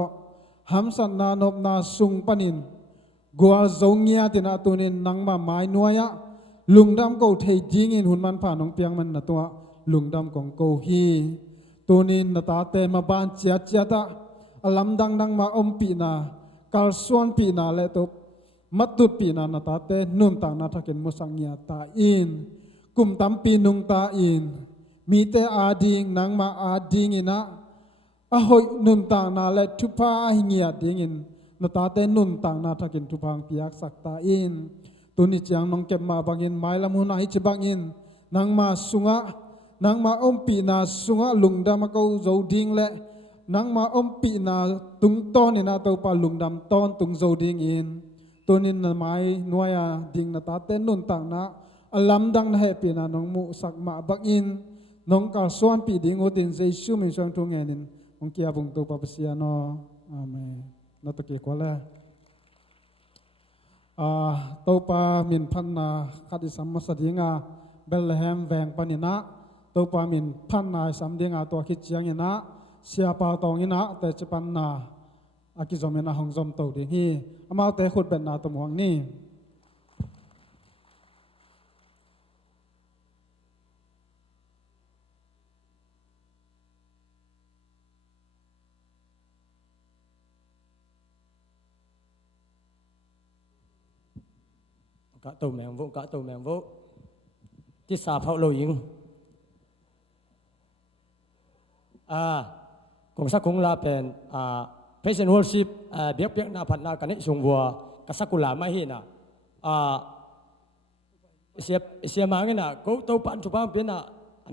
Hamsan na nop na sung panin gua zongia tina tunin nang ma mai nuaya lungdam ko thei dingin hunman pha nong piang man na to lungdam kong ko hi tunin na ta te ma ban chia chia ta alam dang dang ma om pi na kal suan pi na le to matut pi na na ta te nun ta na thakin musangya ta in kum tam pi nung ta in mi te ading nang ma ading ina ahoy nun tang na le thupa hingia dingin na ta te nun tang na thakin thupang piak sakta in tuni chiang nong kep ma bangin mai lam hun hi chibangin nang ma sunga nang ma ompi na sunga lungdam ko zo ding le nang ma ompi na tung ton ina to pa lungdam ton tung zo ding in tunin na mai nuaya ding na ta te nun tang na alam dang na happy na nong mu sak ma bangin nong ka suan pi ding utin jesu min sang tungenin ong kia bung tu papasiano amen nataki kwala to pa min phan na khadi sammasadinga Bethlehem veng panina to pa min phan na samdinga to khit chiang ina sia pa tong ina te chapan na อากิจอมนาหงจอมโตดีฮีอามาแต่ขุดเป็นนาตมวงนี่cả tàu mèo vô cả tàu mèo vôที่สาเพาโลยิงกงสักคงลาเป็นเพชรวอลชิปเบียกเบียกนาพันนากันนี่ชงวัวกัสักกุลาไม่เห็นเสียมาเงี้ยนะกูตัวปันชุบางเป็น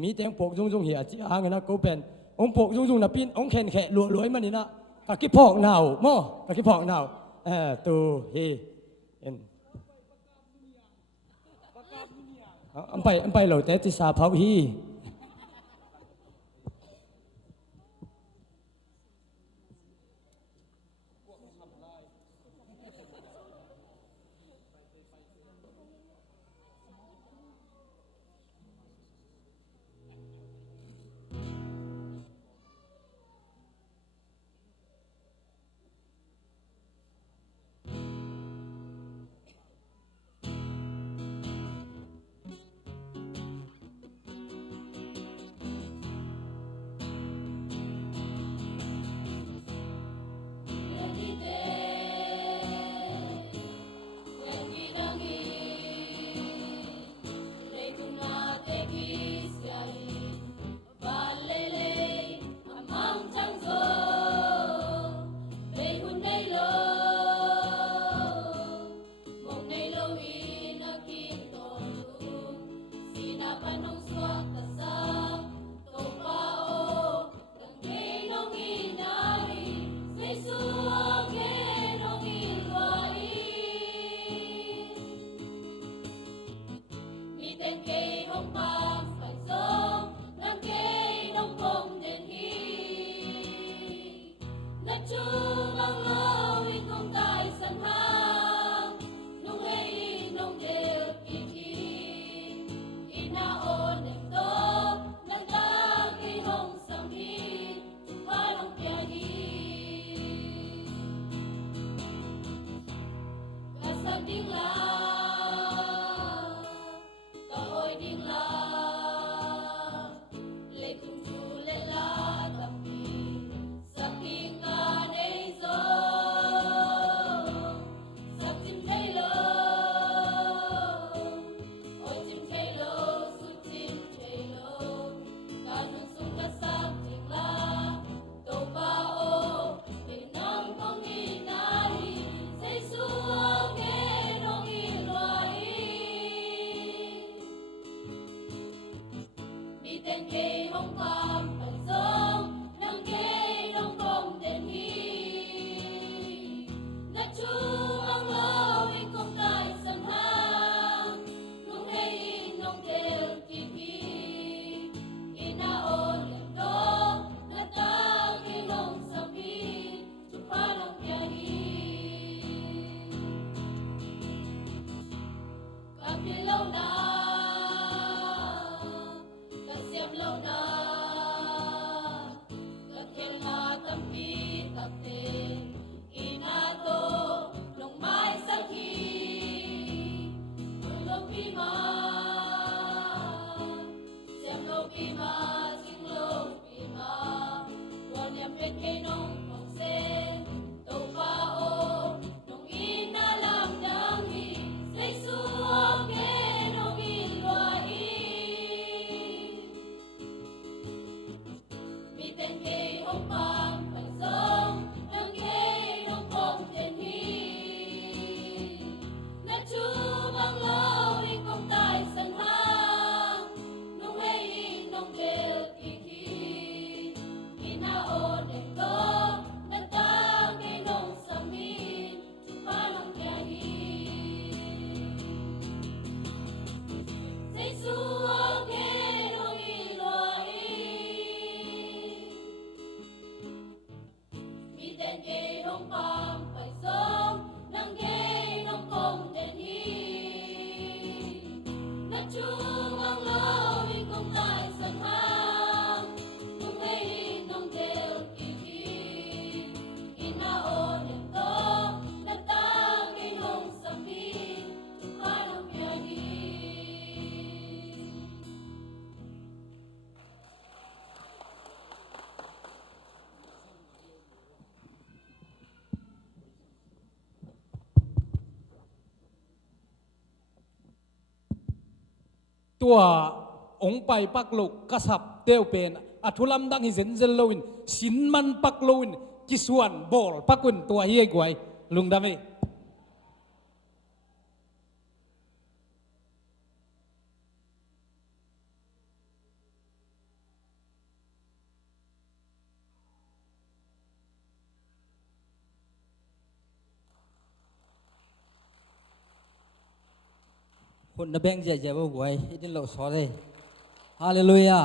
มีแตงปกจงเหี่ยจีอ่างเงี้ยนะกูเป็นองปกจงนะปีนองแขนแขะรวยมันนี่นะกะกิพอกหนาวมั่วกะกิพอกหนาวตัวเฮอันไปเหล่าแต่ที่สาเพาฮีin my own ตัวองไปปักลุกกษับเตียวเป็นอัทุลัมดังฮิเซนเซลโลวินสินมันปักโลวินกิสวนบอลปักวินตัวเฮียกวยลุงดำเอคนนับแบงเจ๊เจ๊ว่าหวยอินเราสอนเลยฮาเลลูยา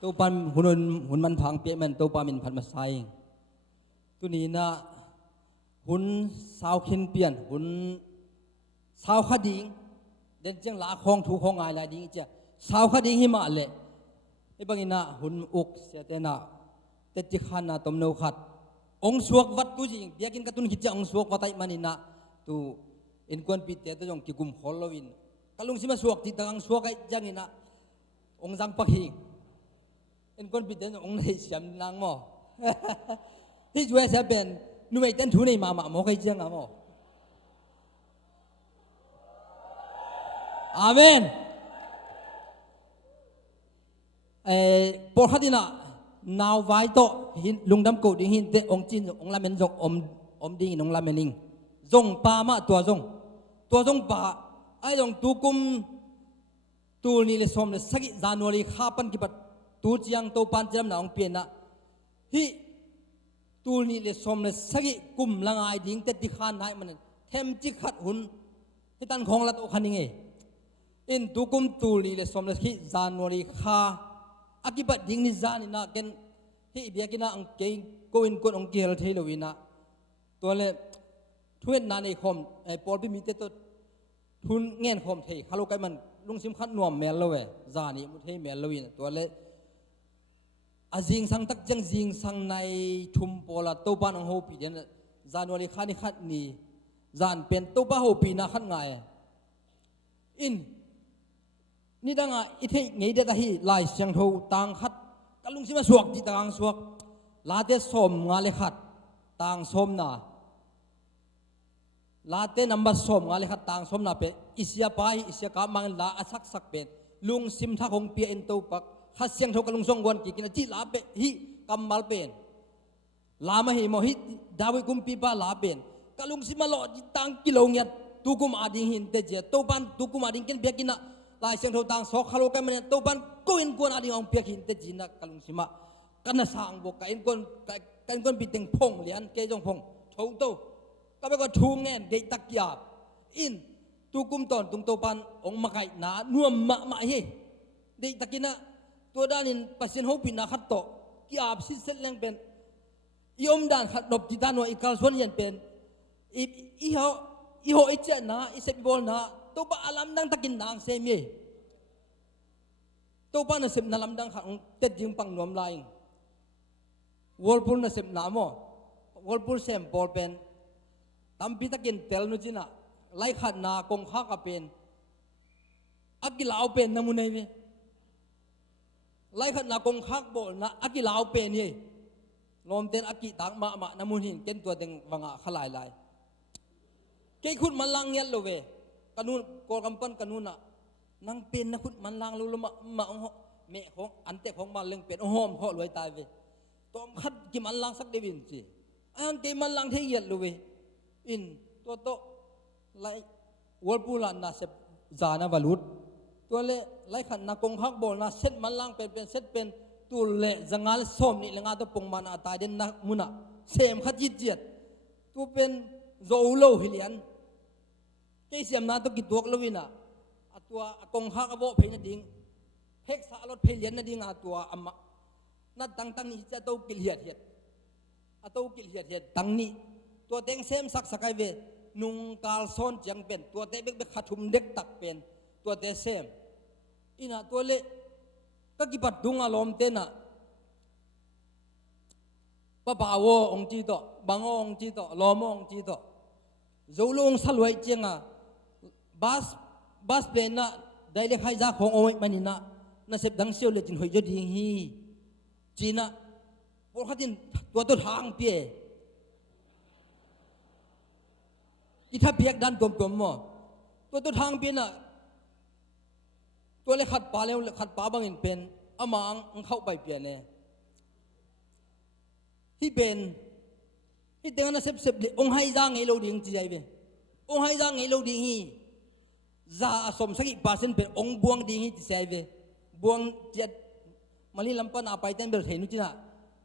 ตัวปันหุ่นมันพังเปียมันตัวปามินพันมาใส่ตัวนี้นะหุ่นสาวขินเปลี่ยนหุ่นสาวขดิ่งเดินจังหลาคองถูกคองไงลายดิ่งเจ้าสาวขดิ่งหิมะเละไอ้บางอินะหุ่นอุกเสียเตนะเตจิขันนะตมโนขัดองสวกวัดตุจิงเบียกินกระตุนกิจองสวกวัดไตมันอินะตูอินควนปีเตตจงกิกุมฮอลโลวินกะลุงสิมาสวกติตังสวกไอ้จังอินะองจังปักหิงอินควนปีเตองในเสียมนางหม้อที่ช่วยเสียเป็นนุ่มไอ้เต้นทุนในมาหมอใครจังอ่ะหม้ออาเมนปอดขัดดินะนาวไว้โตหินลุงดำกูดิหินเตองจินองลาเมนจงอมดิ่งองลาเมนิงจงปามาตัวจงปาไอ้จงตูกุมตูนี่เลยสมเลยสักจานวลีข้าปันกิบัดตูจียงตูปันจำหนาองเปลี่ยนนะที่ตูนี่เลยสมเลยสักกุมละงายดิ่งเตติขานายมันเทมจิขัดหุ่นที่ตันของละโตคันนิงอินตูกุมตูนี่เลยสมเลยที่จานวลีข้าอากิบัดดิ่งนี่จานี่นะเกันที่เบียกินะอังเกงโกอินกดองเกลเทลวินะตัวเลยทุนนานในคอมปอลพิมิเตตัวทุนเงินคอมเทฮัลโหลกันมันลุงซิมขัดนวมเมลเลวจานี่มุทเทเมลเลวินตัวเลยอาจิงสังตักจังจิงสังในชุมปอละตัวบ้านของโฮปีเดนจานวันนี้ขัดนี่ขัดนี่จานเป็นตัวบ้านโฮปีนะขัดไงอินนี่ดังอ่ะอิเทไงเดตาฮีลายเสียงทูต่างขัดกลุงซิมาสวกที่ต่างสวกลาเตสมงาเลขัดต่างสมนาลาเตนัมบัสสมงาเลขัดต่างสมนาเปอิสยาไปอิสยากัมังลาอสักสักเป็นลุงซิมทักของเปียเอ็นตูปักขัดเสียงทูกลุงทรงวันกินจีลาเปฮิกัมมัลเป็นลามาฮิโมฮิดาวิกุมปีบาลาเป็นกลุงซิมาโลจิตังกิโลเงียตุกุมอาดิหินเตเจตูปันตุกุมอาดิกินเบียกินะลายเสียงทูต่างสอกฮัลโหลกันมันตูปันกูอินกวนอาดิของเปียกินเตจินะกลุงซิมากันน่ะสั่งบอกกันกวนปีเต็งพงเลียนเกจงพงทงโตก็ไปก็ทูงเงินเดตักยาบอินตูกุมตอนตุงโตปันองมาไก่หนาน่วมมะเฮเดตักินะตัวด้านินปัสสินหูปินาขัดโตกิอาบสิเซลเลงเป็นยอมด่านขัดดบจิตานวอีกาลส่วนยันเป็นอีเขาไอเจนะอีเซบิบอลนะตัวบ้าอาลัมดังตะกินนางเซมีตัวบ้านน่ะเซบนาลัมดังขัดเต็ดยิงปังนวมลายวอลปูลน่ะเซบนามอวอลปูลเซมบอลเป็นตามพิตากินเตลนุจินะไล่ขัดนากงข้ากับเป็นอักกิลาวเป็นนามุนัยมีไล่ขัดนากงข้าบอลนะอักกิลาวเป็นยี่ลมเต้นอักกิตังมานามุนหินเต้นตัวเต็งวังขลายเกี่ยขุดมันลังเงี้ยโลเวกันูนกอลกำปั้นกันูนน่ะนางเป็นนะขุดมันลังลุละมาเมะของอันเตะของมันเรื่องเป็นหอมเพาะรวยตายเวตัวขัดกิมันลังสักเดวินสิอันเกมันลังเทียดโลเวอินตัวโตไล่วอลปูลันน่ะเซจานาบาลุดตัวเล่ไล่ขันนักกงฮักบอลน่ะเซตมันลังเป็นเซตเป็นตัวเล่จังาลส้มนี่ละงาตัวปงมันตายเด่นนักมุนะเซมขัดยิดเจียดตัวเป็นโซโลฮิเลียนเกี่ยเสียมนาตัวกิตัวกลวินะตัวกงฮักอบเพยนดิ่งเพกสารถเพลียนนดิ่งตัวอัมมะนัดตั้งนี่จะตัวกิลเหียดตัวกิลเหียดตั้งนี่ตัวเต็งเซมสักไอเวนุงกาลซอนจังเป็นตัวเตะเบกขัดทุมเด็กตักเป็นตัวเตะเซมอินะตัวเละก็กิปัดดุงอารมณ์เตนะป้าบ่าวองจีโตบางองจีโตลอมองจีโตจูลงสลวยเจียงอ่ะบัสเป็นนะได้เล็กให้จากของโอ้ยมันนี่นะน่าเสพดังเสียวเลยจินหอยจดหิงฮีจีน่ะพวกเขาจินตัวทางเปียอีถ้าเปียกดันตัวมั่วตัวทางเปียน่ะ ตัวเล็กขัดป่าแล้วขัดป่าบางอินเป็นอามาอังเข้าไปเปลี่ยนเนี่ยที่เป็นที่เต็งนั้นเสพเลยองค์ให้ร่างให้เราดิ่งจีใจเป็นองค์ให้ร่างให้เราดิ่งฮีจะสมสักอีกป่าเส้นเป็นองค์บวงดิ่งฮีจีใจเป็นบวงเจ็ดมาลีลำปนาไปเต้นเบลเทนุจินะ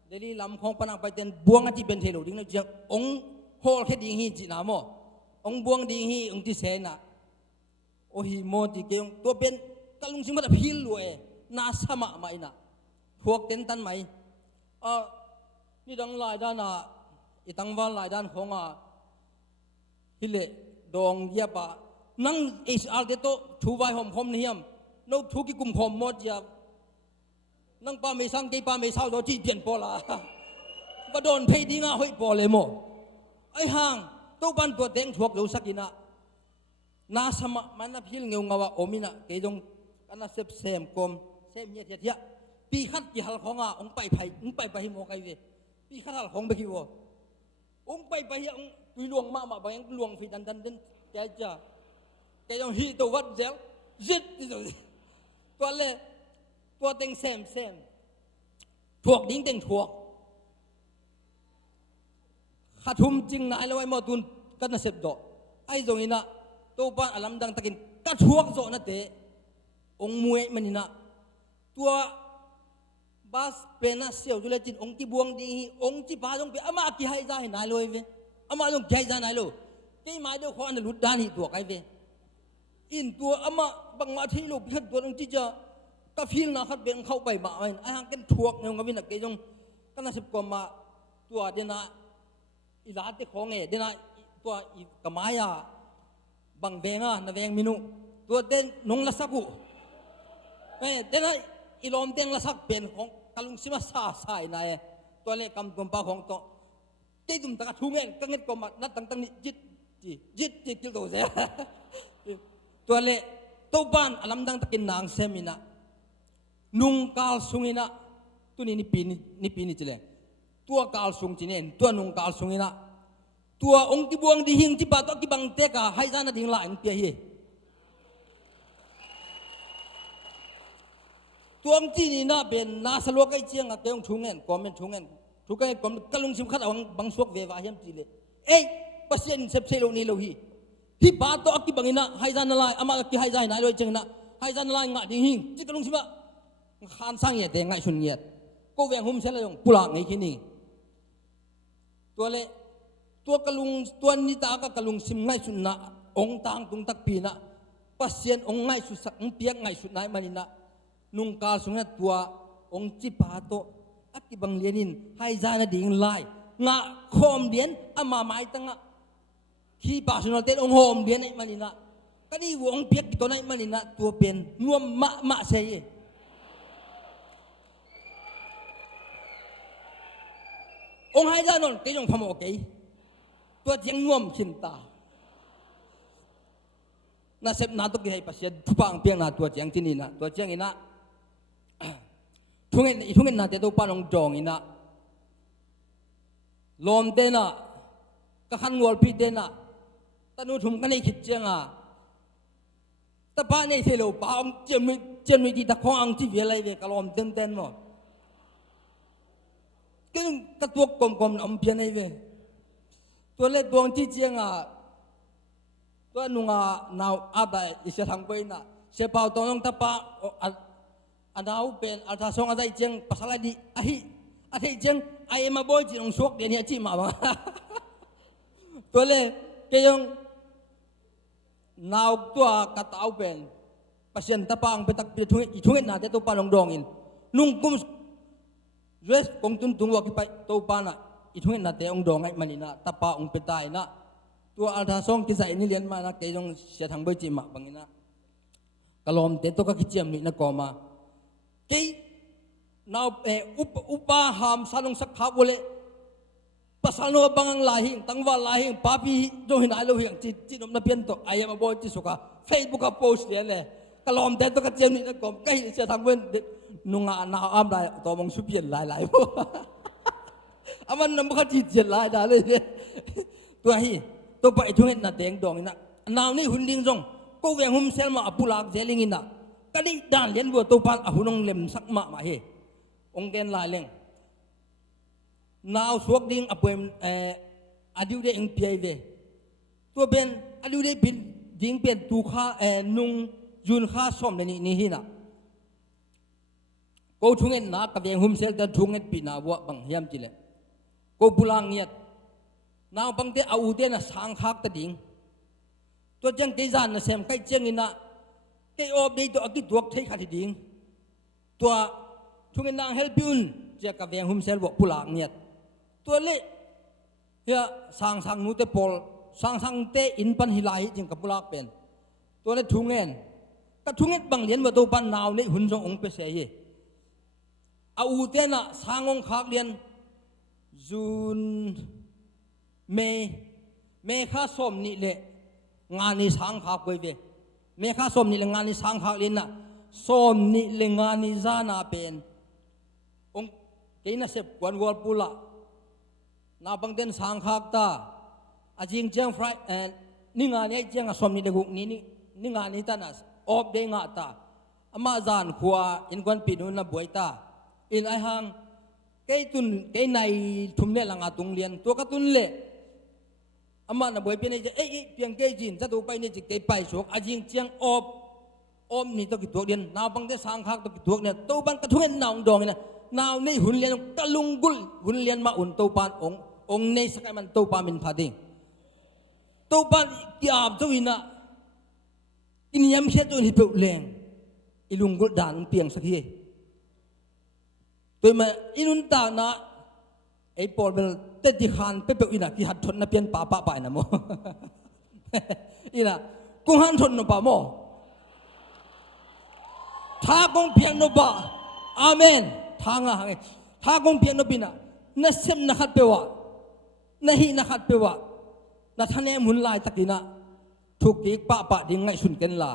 เดลีลำของปนาไปเต้นบวงที่เป็นเทโลดิ่งนะจีองค์โฮลแค่ดิ่งฮีจีน่าโมองค์บวงดิ่งฮีองค์ที่เสนาโอหิโมจิเกยงตัวเป็นกลุงสิมาพิลรวยนาสมะไหมนะพวกเต้นตันไหมนี่ดังหลายด้านอีตังวันหลายด้านของฮิเลดองเยียบนั่งเอชอาร์เดโตทูไวหอมหอมนี่ยมนกทุกิกุมหอมหมดยานั่งป้าไม่สังเกป้าไม่เศร้าโดนจีเปลี่ยนปอละมาโดนเพดีง่าห้อยปอเลยโมไอห่างตัวบันตัวเต็งถวกเหลวสักินะนาสมะมันนับพิลเงงว่าโอมินะเกยงกันน่ะเซมกลมเซมเยียดปีขัดยี่หัลขององไปไผ่องไปให้โมไกเวปีขัดหัลของไปกี่วะองไปองตุยลวงมาบางลวงฟีดันแกจะแกยังฮีตัววัดเซลจิตตัวเล่ตัวเต็งเซมถวกดิ้งเต็งถวกขาดทุมจริงนะไอ้เราไอ้หมอตุนกันน่ะเสพดอกไอ้ตรงนี้นะตัวบ้านอลัมดังตะกินกัดถวกโจนะเตะองมวยมันนี่นะตัวบาสเป็นน่ะเสียวจุลจินองที่บวงดีองที่พาจงไปอามากี่ให้ใจนายเลยเวอามาจงกี่ใจนายเลยกี่หมายเดียวขออันหลุดด้านหิตัวไกเวอินตัวอามาบางมาที่ลูกพิจตัวองที่จะกระฟิลนะครับเบ่งเข้าไปบ่อยไอ้ห่างกันถวกเงาวินักเกยงกันน่ะสิบกว่ามาตัวเดน่ะอีหลาที่ของเดน่ะตัวอีกมายาบางเบงนะเบงมินุตัวเด่นนงละสักกูเดน่ะอีลอมเด้งละสักเป็นของกลุงสิมาซาสายนายตัวเล็กกำตัวป้าของตัวที่ตุ่มตะทุ่งเงินก็เงินก็มานัดตั้งนี่จิตที่ตัวเสียตัวเล็กตัวบ้านอลัมดังตะกินนางเซมินะนุ่งกาลสุงินะตัวนี้นี่ปีนี่จีเลยตัวกาลสุงจีเนนตัวนุ่งกาลสุงินะตัวองค์ที่บวงดีหิงที่บาตัวที่บังเตกะให้จานาดิ่งหลายเปียฮีตัวที่นี่น่าเป็นนาสลวกไอเจียงอะเกยงทุ่งเงินกอมเป็นทุ่งเงินทุกไอ้กอมกลุงสิมขัดเอาบังสวกเววาเฮียมจีเลยเอ้เปอร์เซ็นต์เซฟเซโลนี่โลฮีที่บาตัวอักที่บังอินะให้จานาลายอามาอักที่ให้จานาลอยเจียงนะให้จานาลายงะดิ่งหิงที่กลุงสิมะขานสร้างเหตุง่ายสุนเหตุก็แหวงหุ่มเสร็จแล้วปุระไงที่นี่ตัวเละตัวกลุงตัวนิตาก็กลุงสิมง่ายสุนนะองต่างตุงตักปีนะปัสเซียนองง่ายสุดสักองเปียกง่ายสุดไหนมันนี่นะนุ่งกาลสุนนะตัวองจิปาโตอักที่บังเลียนินให้จานาดิ่งไล่งะโฮมเดียนอามาไม้ตั้งะที่ป่าสุนทรองโฮมเดียนไอ้มันนี่นะก็นี่วงเปียกตัวไหนมันนี่นะตัวเป็นนวมมะเสียองให้จานนเกยงพมโอเกยตัวเจียงง่วมขินตาน่าเสพนาตุกให้ปัสยทุปังเปียงนาตัวเจียงที่นี่นะตัวเจียงอินะทุ่งเงินนาเตตัวปานองจองอินะลมเตนะกะขันวอลพีเตนะตะนูทุ่มกันในขิดเจียงตะปาในเทโลปาองเจียมมีที่ตะคองอังที่เวลัยเวกะลมเต้นหมดก็กระตัวกลมๆอมเพียนไอ้เวตัวเล็กดวงที่เจียงตัวนุ่งนาวอาบอิสระทางไปน่ะเสพเอาตรงตะปาอันเอาเป็นอัลตราซองอะไรเจียงภาษาดีอาทิเจียงไอ้มาบ่อยจีนองสวกเดี๋ยวนี้จีมาบ้างตัวเล็กก็ยังนาวตัวกระเอาเป็นภาษาตะปาอังเป็นตักเป็นทุ่งน่ะแต่ตัวปานองดองอินนุ่งกุมเรสกงตุนตุงวากิไปตัวปานะอีทุ่งนาเตองดองไงมันนี่นะตาปาองเปตายนะตัวอัลทาซองกินใส่นี่เลี้ยนมานะเกยงเสียทางใบจีมาบางนี่นะกลอมเตตัวก็คิดเจียมนี่นะกอมาเกยนาวอุปาหามสาลงสักขาบุเลภาษาโนบังลาหิงตังวาลาหิงปาปีโจหินไอโลหิงจีนมนาเปียนโตไอมาบอยจีสุกาเฟซบุ๊กโพสต์เนี่ยเลยกลอมเตตัวก็เจียมนี่นะกอมเกยเสียทางเว้นนุ่งนาอ้ามได้ตัวมองสุเปียนหลายพวกอามันน้ำมันจีเจียนหลายได้เลยตัวฮีตัวไปทุ่งเงินน่ะเตียงดองนะนาวนี่หุ่นดิ้งจงก็แหวงหุ่มเซลมาอปุลากเจลิงินนะ ก็ได้ด่านเลี้ยนวัวตัวปันอาหุนองเล็มสักมาเฮองเดนลายเล่งนาวสวกดิ้งอป่วยอดิวเดงเปียเวตัวเป็นอดิวเดบินดิ้งเป็นตูข้านุงยุนข้าส้มในนี่หินะกูทุ่งเงินนักกับยังหุ่มเซลแต่ทุ่งเงินปีนาวัวบังเฮียมจิเลกูบุลังเงียดนาวบังเดอาอุเดนะสังขักตะดิ้งตัวจังเกจานนะเซมใกล้เจียงอินะเกยอบดีตัวอกิดตัวเทขัดดิ้งตัวทุ่งเงินนางเฮลปิอุนเจ้ากับยังหุ่มเซลวัวบุลังเงียดตัวเละเฮียสังนูเตปอลสังเตอินปันฮิไลจึงกับบุลักเป็นตัวเละทุ่งเงินก็ทุ่งเงินบังเลียนวัวตัวปันนาวนี่หุ่นจงองเปเสียอาอุเตนะสางองขักเลียนจูนเมข้าสมนี่เลยงานนี้สังขักไปเวเมข้าสมนี่เลยงานนี้สังขักเลียนนะสมนี่เลยงานนี้จานาเป็นองเกณฑ์เสพกวนวอลปุละนาบังเดนสังขักตาอาจิงเจียงไฟนี่งานนี้เจียงสมนี่เลยกุนี่งานนี้ตานะออบเดงาตาอามาจานขัวอินกวนปีนุนนะบวยตาอินไอฮังเกยตุนเกยในทุ่มเนี่ยหลังอาตุงเลียนตัวกระตุนเละอามานะบวยเป็นไอจะเพียงเกยจินจะตัวไปเนี่ยจะเกยไปสวกอาจิงเจียงอมนี่ตัวกิตัวเดียนนาวบังเดสังคักตัวกิตัวเนี่ยตัวบังกระทุนนาวดองเนี่ยนาวในหุ่นเลียนตะลุงกุลหุ่นเลียนมาอุ่นตัวปานองในสกัยมันตัวปามินพาดิงตัวปานที่อาบตัวอินะอินยามเช็ดตัวนี้เปล่าแรงอิลุงกุลด่านเปียงสักทีตัวมันอินุนตานะไอ้ปอลเป็นเตติขันเป๊ะๆอินะที่หัดทนนะเพียนป่าไปนะโมอินะกุ้งหันทนนะป่าโมท้ากงเพียงนบ่าอาเมนทางอ่ะท้ากงเพียงนบินะนัสเซมนักขัดเปวะนัฮีนักขัดเปวะนัทานเอมุนลายตะกินะทุกทีป่าดิ้งไงสุนกันลา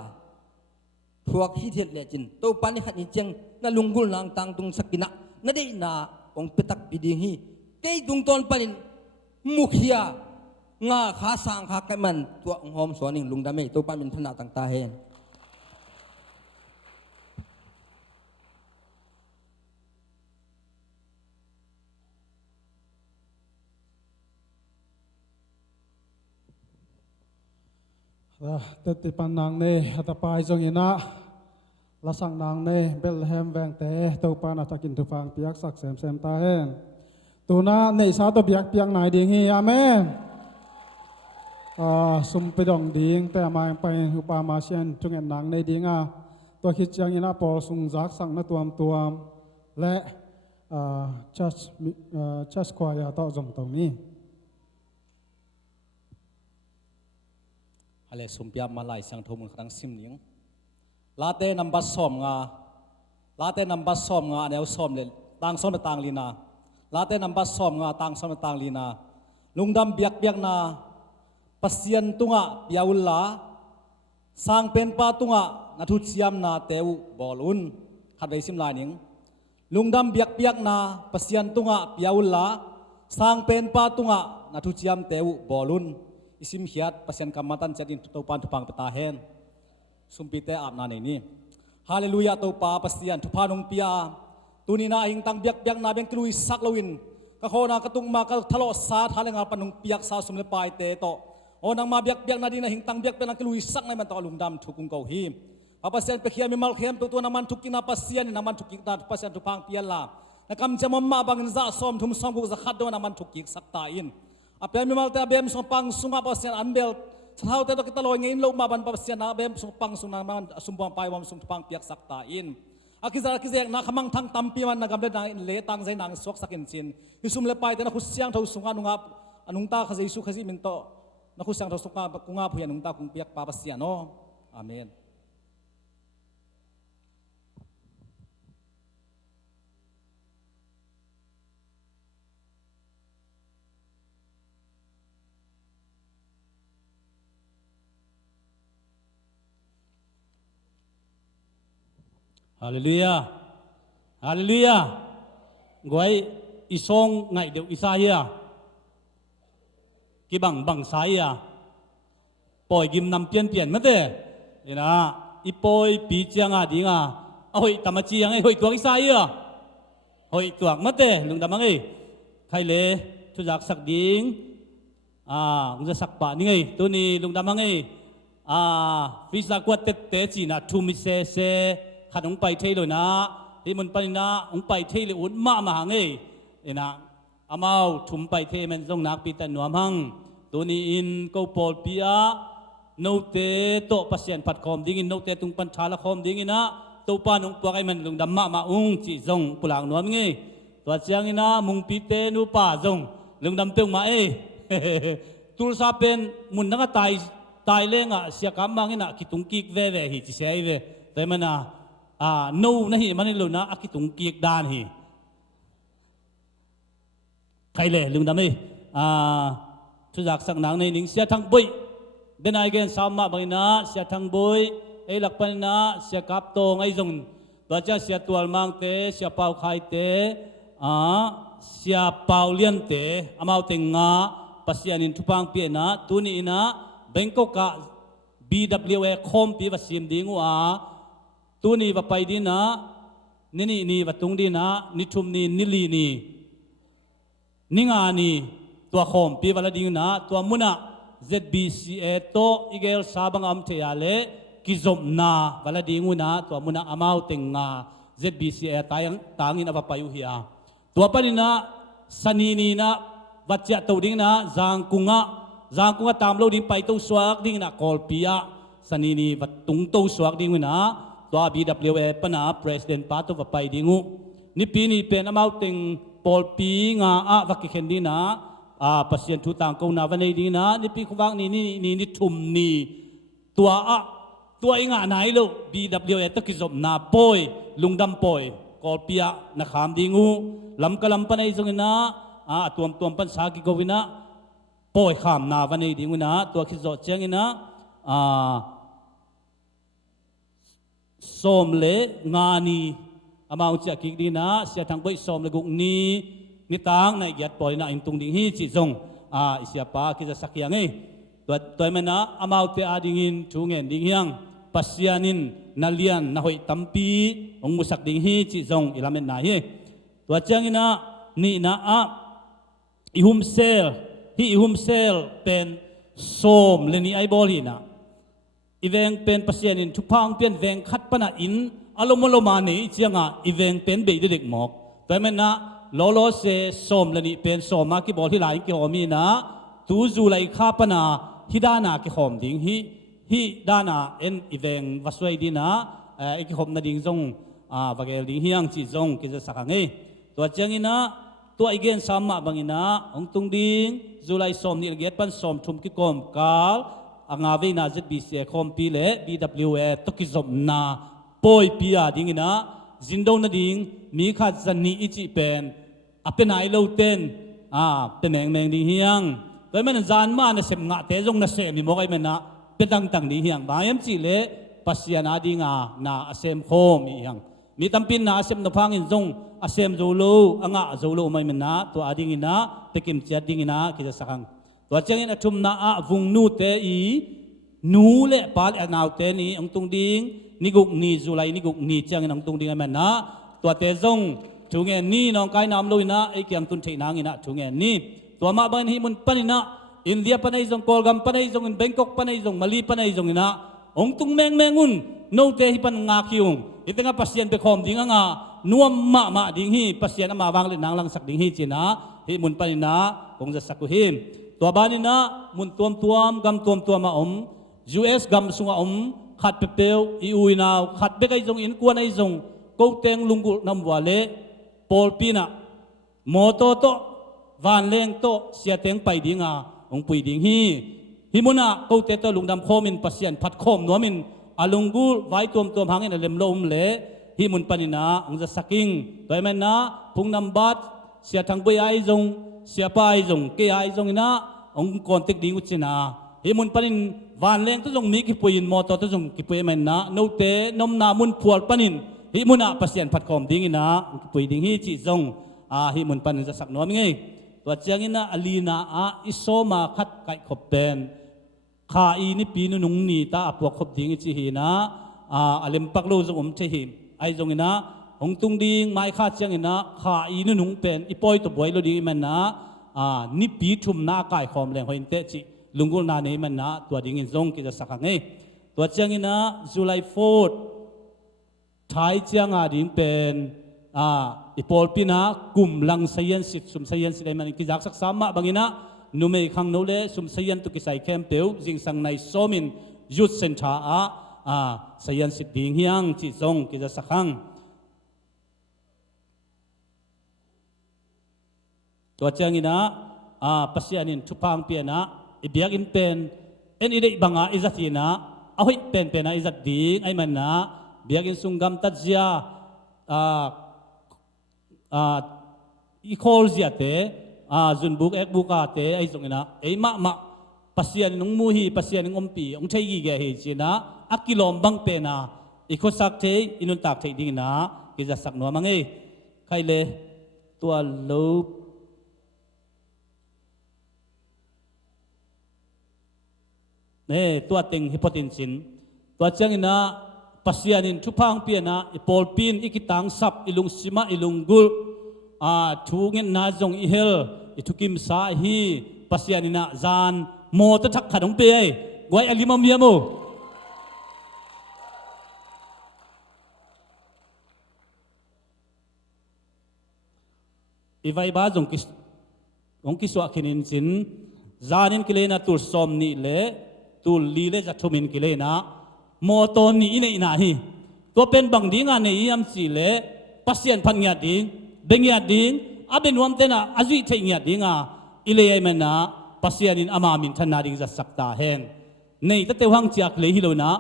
พวกฮิตเฮลเลจินตัวปานิขัดนิจังนั่นลุงกุลนางตังตุงสักกินะนั่นได้นาองเปตักปิดิฮีเกยตุงตอนปานินมุขยางาขาสางขาไกมันตัวองหอมสวนิงลุงดาเมตัวปานินธนาต่างตาเฮนแต่ติปันนางเนอัตปายจงอินะละสังนางเนเบลแฮมแวงเตตัวปานาตะกินตุฟังเปียกสักแซมตาเฮนตัวน่าในสาตัวเปียกนายดิ่งฮีอาเมนสุมไปดองดิ่งแต่มาไปอุปามาเชียนจงเอ็นนางในดิ่งตัวคิดจังอินะปอสุงจักสังนตัวและจัสควายต่อจงตรงนี้อะไรสมเปียมาไล่สังทมครั้งซิมนิงลาเตนัมบัสซอมงาลาเตนัมบัสซอมงาเดี๋ยวซอมเลยต่างซอมต่างลีนาลาเตนัมบัสซอมงาต่างซอมต่างลีนาลุงดำเบียกนาปัสยันตุงะเปียวุลลาสร้างเป็นปาตุงะนัทุเซียมนาเตวบอลุนขัดไปซิมลายนิงลุงดำเบียกนาปัสยันตุงะเปียวุลลาสร้างเป็นปาตุงะนัทุเซียมเตวบอลุนอิสิมเฮียดปัสยันกรรมตันจัดินตุปันทุพังปตาเฮนสุมปีเตอาบนาเนนี่ฮาเลลูยาตุปาปัสยันทุพานงปียตุนีนาหิงตังเบียกนาเบียงกลุยสักลวินกะโคนากระตุงมากะทะเลาะสาทาเลงาปนงเปียกสาสุมเลปายเตโตโอนังมาเบียกนาดีนาหิงตังเบียกเป็นกลุยสักในมันตอลุมดำทุกุงเกาฮีปัสยันไปเขียมิมัลเขียมตัวนามันทุกินาปัสยันนามันทุกินาปัสยันทุพังเปียลานักำจะมัมมาบังซาสอมทุมสอมกุจะขัดโดนามันทุกิสักตาอินapa yang memang tiada sumpang sungai pasien ambil sahau tiada kita loh ingin lo maban pasien abem sumpang sungai maban sumpang payawam sumpang piak saktain akizar nak kamang thang tampiman nagamle na le tang zai nang sok sakin sin isum le pai tiada kusyang thau sungai nungap anungta khazi isu khazi minto na kusyang thau sungai kunga puyan nungta kung piak pa pasien no amen Haleluya, Haleluya. Goi isong ngai deu Isaya. Kibang bang saya. Poi gim nam pian pian mate. Ina อีปอยปีเจียงดีงาเอาหอยตามาเจียงไอ้หอยตัวกิสายอ่ะหอยตัวมาเตะลุงดำมังไอ้ใครเลยทุจักสักดิ้งลุงจะสักปะนี่ไงตัวนี้ลุงดำมังไงฟิสากวดเตะจีน่ะทูมิเซขัดองไปเทเลยนะที่มันไปนะองไปเทเลยอุ่นมาหางไงเอ็นะอามาทุมไปเทมันต้องนักปีแต่หนวมหังตัวนี้อินก็ปอลปีอาโนเตโตปัสเซียนปัดคอมดิ้งอินโนเตตุงปัญชาละคอมดิ้งอินะตัวปานองปวกไอ้มันลุงดำมาจีจงปุลางหนวมไงตัวเชียงอินะมุงปีเตนูป่าจงลุงดำเปียงมาตูลซาเป็นมุนนักตายเล่งเสียกรรมบางนะคิดตุงกิกเว่ฮิจิเสียเวแต่มันโน่นะฮิมันนี่ลุนะคิดตุงกิกดานฮิใครเลยลุงดำทุจักสักหนังในหนิงเสียทั้งบุยเดินไอเกนสามมาบางนะเสียทั้งบุยหลักปันนะเสียกับโตไงจงตัวจะเสียตัวมังเตเสียเป่าไข่เตเสียเป่าเลี้ยนเตอามาเต็งงาpasianin tupang pi na tuni ina Bangkok ka BWA khom pi vasim dingu tuni va pai din na nini ni vatung din na nitum ni nili ni ninga ni tua khom pi vala ding na tua muna ZBCA to igel sabang am the ale kizom na vala dingu na tua muna amau tenga ZBCA tangin ava payu hi tua panina sanini naวัดเจ้าตัวดิ้งนะจางกุงะตามเราดิ้งไปตัวสวกดิ้งนะกอลปียสนีนีวัดตุงตัวสวกดิ้งนะตัว BWA ปนะ President ป้าตัวไปดิ้งูนี่ปีนี้เป็นอามาติงปอลปีงาวักเข็นดิ้งนะปัสเซียนทุตังกูนาวันนี้ดิ้งนะนี่ปีขวางนี่ทุ่มนี่ตัวเองไหนลูก BWA ตะกิจบนาปอยลุงดำปอยกอลปียนะขามดิ้งูลำกะลำปนัยจงนะตัวปัญชากิโกวินะปอยขามนาวันนี้ดีวินะตัวคิดโจเจงินะสมเลงานีอามาอุจจากิกดีนะเสียทางไปสมเลกุนีนิตังในยัดปอยนะอินตุงดิ้งฮีจิจงเสียป้าคิดจะสักอย่างไงตัวมันนะอามาอุเตอาดิ้งินชูเงินดิ้งยังปัสยานินนาเลียนนาหอยตัมปีองมุสักดิ้งฮีจิจงอิลาเมนนาเฮตัวเจงินะนี่นะอิฮุมเซลเป็นโสมเลนีไอบอลีนะอีเวงเป็นปัสยานินทุพังเป็นเวงขัดปนาอินอารมณ์มานี่เจียงอีเวงเป็นเบยเด็กหมอกแต่เมื่อนะโลเซโสมเลนีเป็นโสมมากิบอลที่หลายกิหอมีนะตูจูไลข้าปนาฮิดานากิหอมดิ้งฮิดานาเอ็นอีเวงวัสวยดีนะกิหอมนาดิ้งจงวะเกลดิ้งฮิยังจีจงกิจะสักไงตัวเจียงนะตัวอีกเกนสามมาบางอินะองตุงดิ้งจุไลสอมนี่เกียรปันสอมทุมกิกอมกาลอ่างอาเวน่าจะบีเสียคอมปีเล่ BWA ตุกิจอมนาปอยปีอาดิ้งอินะจินโดนดิ้งมีขัดจันนี่อิจิเป็นเป็นไอโลเทนเป็นแมงดิ้งเฮียงแต่มันจานมาเนี่ยเสมงะเตจงน่ะเสมมีมอกไอมันนะเป็นตั้งดิ้งเฮียงบางยามจีเล่ปัสยานาดิ้งนาเสมโคมีเฮียงมีตั้มปินนาเสมนพังอินจงอาเซมโจโลโจโลไม่มันนะตัวอดิ้งนะเปกิมเจียดิ้งนะคิดจะสักตัวเจ้าเงินชุมนะวุงนูเตอีนูเล่ปาลนาวเตนี่องตุงดิ้งนิกุกนี่จุไลนิกุกนี่เจ้าเงินองตุงดิ้งมันนะตัวเตจงชุงเงินนี่น้องกายน้ำลุยนะไอ้เกี่ยงตุนเทนางนะชุงเงินนี่ตัวมาบันฮิมุนปนินะอินเดียปนัยจงกอลกัมปนัยจงแบงกอกปนัยจงมาลีปนัยจงนะองตุงแมงุนโนเตฮิปันงาคิวอิตงะปัสยันเปคอมดิ้งนวมมาดิ้งฮีปัสยานมาวางเล่นนางลังสักดิ้งฮีจีนะฮิมุนปนินะคงจะสักกุฮิมตัวบ้านินะมุนตัวมกำตัวมาUS กำสุงขัดเปเปลEU นาวขัดเบกไอจงอินกวนไอจงกูเตงลุงกุนำวาเลปอลปีนะโมโตโตวันเลงโตเสียเตงไปดิ้งองปุยดิ้งฮีฮิมุนะกูเตโตลุงดำโคมินปัสยันพัดโคมนัวมินอาลุงกุไว้ตัวหางอินเลมโลมเลฮิมุนปนินะองจะสักกิ้งโดยมันนะพุงนำบัดเสียทางไปไอจงเสียไปไอจงเกยไอจงนะองคอนเทคดิ้งอุจนาฮิมุนปนินวันเลงตัวจงมีกิปุยินมอตัวจงกิปุยมันนะโนเตนมนามุนพวลปนินฮิมุนะปัสยันพัดคอมดิ้งนะกิปุยดิ้งฮิจิจงฮิมุนปนินจะสักนัวมั้งตัวเจ้างินะอลีนาอิโซมาขัดไก่ขบเป็นข้าอีนี่ปีนุงนี่ตาปวกขบดิ้งจิฮีนะ alim paklo zong che him ai zong ina hong tung ding mai kha chang ina kha i nu nung pen ipoi to boy lo ding man na ni pi thum na kai khom leng hoin te chi lungul na nei man na tua ding in zong ki ja sakang e tua chang ina July 4th thai chang a ding pen ipol pina kum lang sayan sit sum sayan sit ai man ki jak sak sama bangina numei khang no le sum sayan tu ki sai kem peu jing sang nai somin youth center sayan sit ding hiang chi zong ki ja sakang tua chang ina pasianin thupang piana ibiak in pen en idei banga izatina ahoi pen pena izat ding ai man na biak in sungam tajia i-call zia te zunbuk ekbuka te ai zong ina ei ma pasian nung muhi pasian ng ompi ong thei gi ge he china akilom bang pe na ikhosak the inun tak thei ding na ki ja sak no mangi khaile tua lo ne tua teng hipotin chin tua chang ina pasianin thupang piana ipol pin ikitang sap ilung sima ilung gul thungin na jong i hel ithukim sa hi pasianina zan mo ta thak khadong pe ai goi alimam yamo ivai ba jong kis ong kiswa khinin chin zanin kilena tur som ni le tul li le ja thumin kilena mo ton ni ine ina hi to pen bang dinga ne yam chi le pasien phan nya ding bengya ding aben wam tena azui thei nya dinga ile ai mana pasianin ama min thana ding za sakta hen nei ta te hang chiak le hi lo na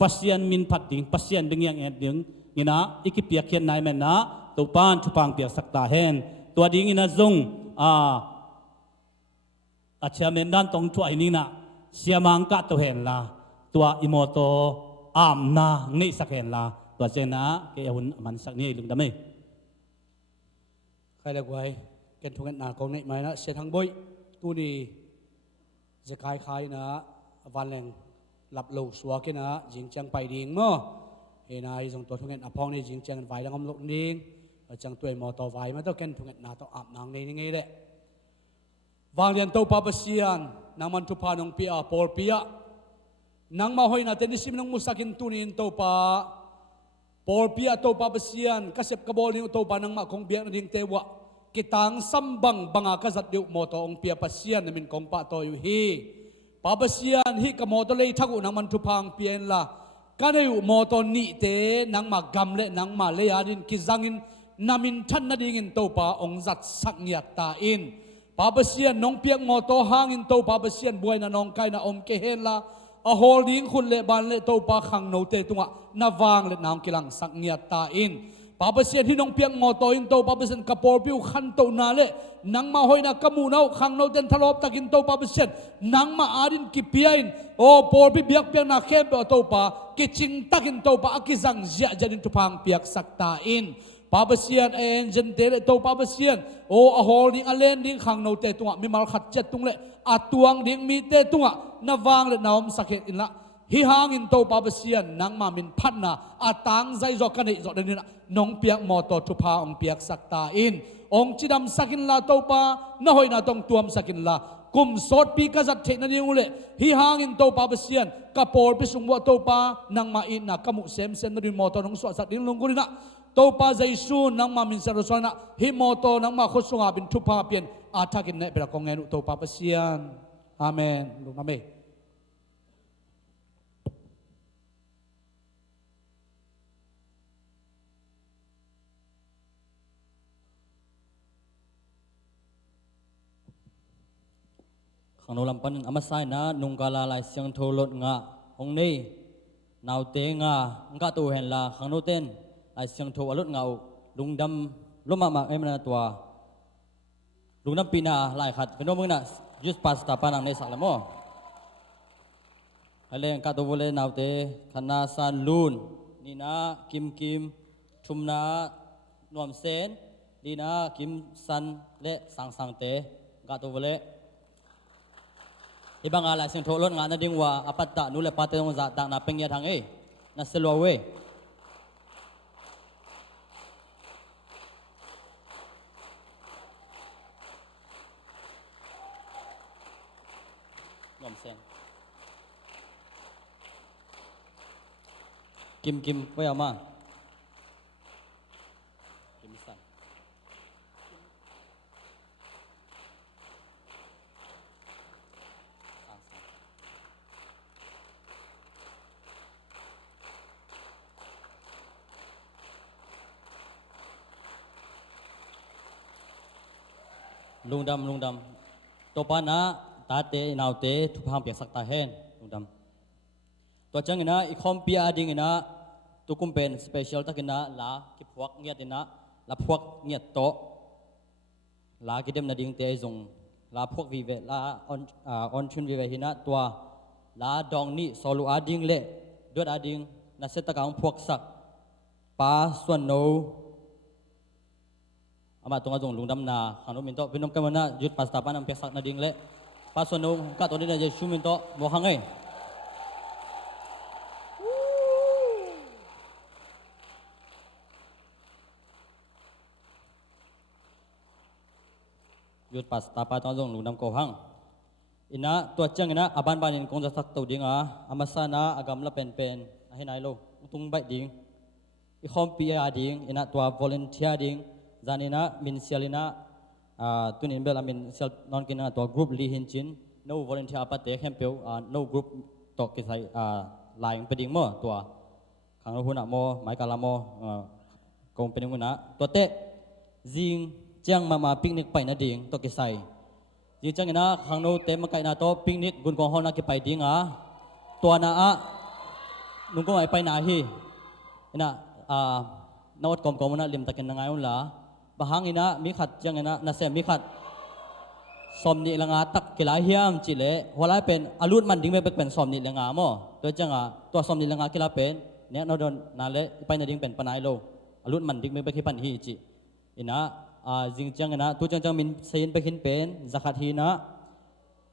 pasian min phat ding pasian bengyang et ding ina ikipia khian nai mana to pan thupang pia sakta hen to ding ina zong acha men dan tong tu ai ni na siamang ka to hen la tua imoto amna ngei sakhen la tua chena ke hun man sak ni lung dame khai la gwai ken thungan na ko nei mai na se thang boi tu ni je khai khai na van leng lap lo suwa ke na jing chang pai ding mo he na i jong to thungan apong ni jing chang vai dang om lok ning chang tuai mo to vai ma to ken thungan na to ap nang nei ngei le wang lian to pa pasian nang man tu pa nong pia por pia nang ma hoi na tenisim nang musakin tunin to pa por pia to pa pasian kasep kabol ni to pa nang ma kong biak na ding tewa kitang sambang banga ka zat diu mo to ong pia pasian namin kong pa to yu hi pa pasian hi ka mo to lei thagu nang man tu pang pian la kanayu mo to ni te nang ma gam le nang ma le adin kizangin namin than na ding in to pa ong zat sak nyat ta in Pabasian nong piak mo to hangin to pabasian buhay na nong kay na om kehen la a holding khun le ban le to pa khang no te tunga na wang le naong kilang sak ngiat ta in pabasian hinong piak mo to in to pabasian kapor piu khan to na le nang ma hoy na kamu nau khang no ten thalop takin to pabasian nang ma adin ki piain o por pi biak piak na khem pe to pa ki ching takin to pa akizang zia janin tupang piak sak ta in Pabasian engine tele to pabasian o a holding a landing khang no te tunga mi mal khat chet tung le atuang ding mi te tunga na wang le naom sakhet in la hi hang in to pabasian nang ma min phat na atang zai zo kan zo den na nong piak mo to thu pha ong piak sakta in ong chidam sakin la to pa na hoi na tong tuam sakin la kum sot pi ka zat the na ni ule hi hang in to pabasian ka por pi sung wa to pa nang ma in na kamu sem sen na rin mo to nong so sat ding lungkuri na to pa jaisu nang ma min sarasona hi moto nang ma khosunga bin thupa pian athakin ne bra kongen to pa pasian amen lu name khang no lampan amasai na nungkala lai siang tholot nga hong nei naute nga nga tu hen la khang no ten ai siang tho alut ngau lungdam loma ma em na tua lungdam pina lai khat keno mung na just pasta panang ne sakla mo ale ka to vole naute khana san lun nina kim kim thumna nuam sen nina kim san le sang sang te ka to vole ibang ala siang tho lot nga na dingwa apatta nu le patong za ta na pengya thang e na selwawe ngom sen kim với ama kim san lung dam topa na ta te nau te thu phang piak sak ta hen lung dam to chang ina I khom pia ding ina tu kum pen special takina la ki phuak ngiat ina la phuak ngiat to la ki dem na ding te zong la phuak vi ve la on chun vi ve hina tua la dong ni solu ading le dot ading na set ta kang phuak sak pa swan no ama tonga jong lungdam na khanu min to pinom kamana jut pasta panam pek sak na ding le pa swan no ka to ni na je shumin to mo hangai yut pas tapa tong jong lunam ko hang ina to chang ina aban banin kong jasak to dinga amasana agam la pen ahinai lo tung bai ding I khom pia ding ina to volunteer ding zanina min sialina tunin bel amin sel non kina to group li hin chin no volunteer pa te khempeu no group to ki sai laing peding mo to khang huna mo mai kala mo kong peding na to te jing chang mama picnic pai na ding to ki sai ji chang ina khang no te ma kai na to picnic gun kong hona ki pai ding to na nung ko ai pai na hi ina nawat kom na lim takin na ngayon la bahang ina mi khat chang ina na se mi khat som ni langa tak kila hiam chile wala pen alut man ding me pen som ni langa mo to chang to som ni langa kila pen ne no don na le pai na ding pen panai lo alut man ding me ki pan hi chi ina jing chang ina tu chang min sein pe hin pen zakat hi na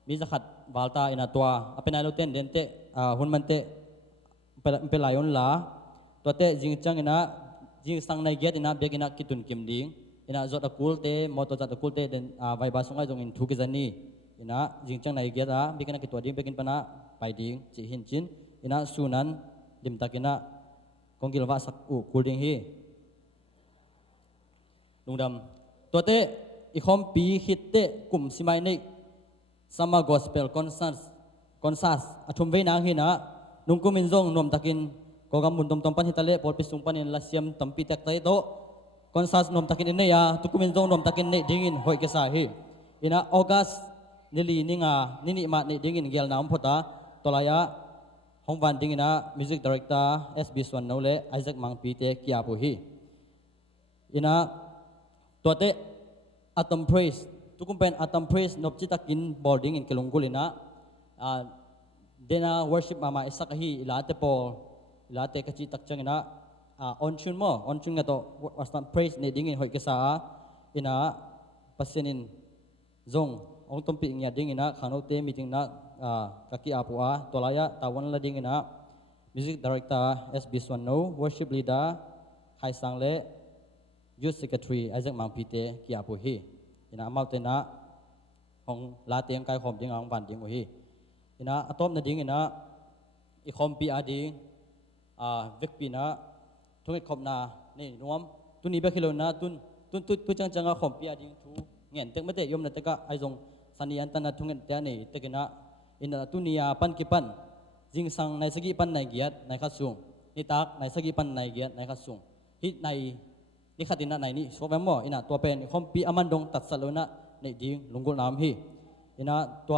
mi zakat balta ina tua apenai lo ten den te hun man te pe layon la to te jing chang ina jing sang nai get ina bek ina kitun kim ding ina zot akul te moto zat akul te den vai ba sungai jong in thu ki jani ina jing chang nai get bek ina kitwa ding bekin pana pai ding chi hin chin ina sunan dim takina kongil wa sak u kul ding hi lungdam to te I khom pi hit te kum simai nei sama gospel consas athum ve nang hi na nung kumin jong nom takin ko gam mun tom pan hitale por pisung panin la siam tampi tek tai do consas nom takin ne ya tukumin jong nom takin ne dingin hoi ke sa hi ina august nili ninga nini ma ne dingin gel nam phota tolaya hongwan dingina music director SB Swan no le Isaac Mangpi te kia pu hi ina tote atom praise tukumpen atom praise nop chitakin boarding in kelungulina dena worship mama isakahi ilate pol ilate kachi takchangina on chun nga to wastan praise ne dingin hoi kesa ina pasenin zong ong tompi ngya dingina khanote meeting na kaki apua tolaya tawan la dingina music director SB Swan no worship leader Khai Sangle youth secretary Isaac Mangpite ki apu hi ina mautena hong la teng kai khom ding ang ban ding hi ina atom na ding ina I khom pi ading vek pi na thungit khom na ni nuam tuni be khilo na tun chang khom pi ading thu ngen tek mate yom na teka ai jong sani an tan na thungit te ni tekina ina tunia pan ki pan jing sang nai sagi pan nai giat nai kha sung ni tak nai sagi pan nai giat nai kha sung hi nai ni khatina nai ni so mo ina to pen khom pi aman dong tat salona nei ding lungul nam hi ina to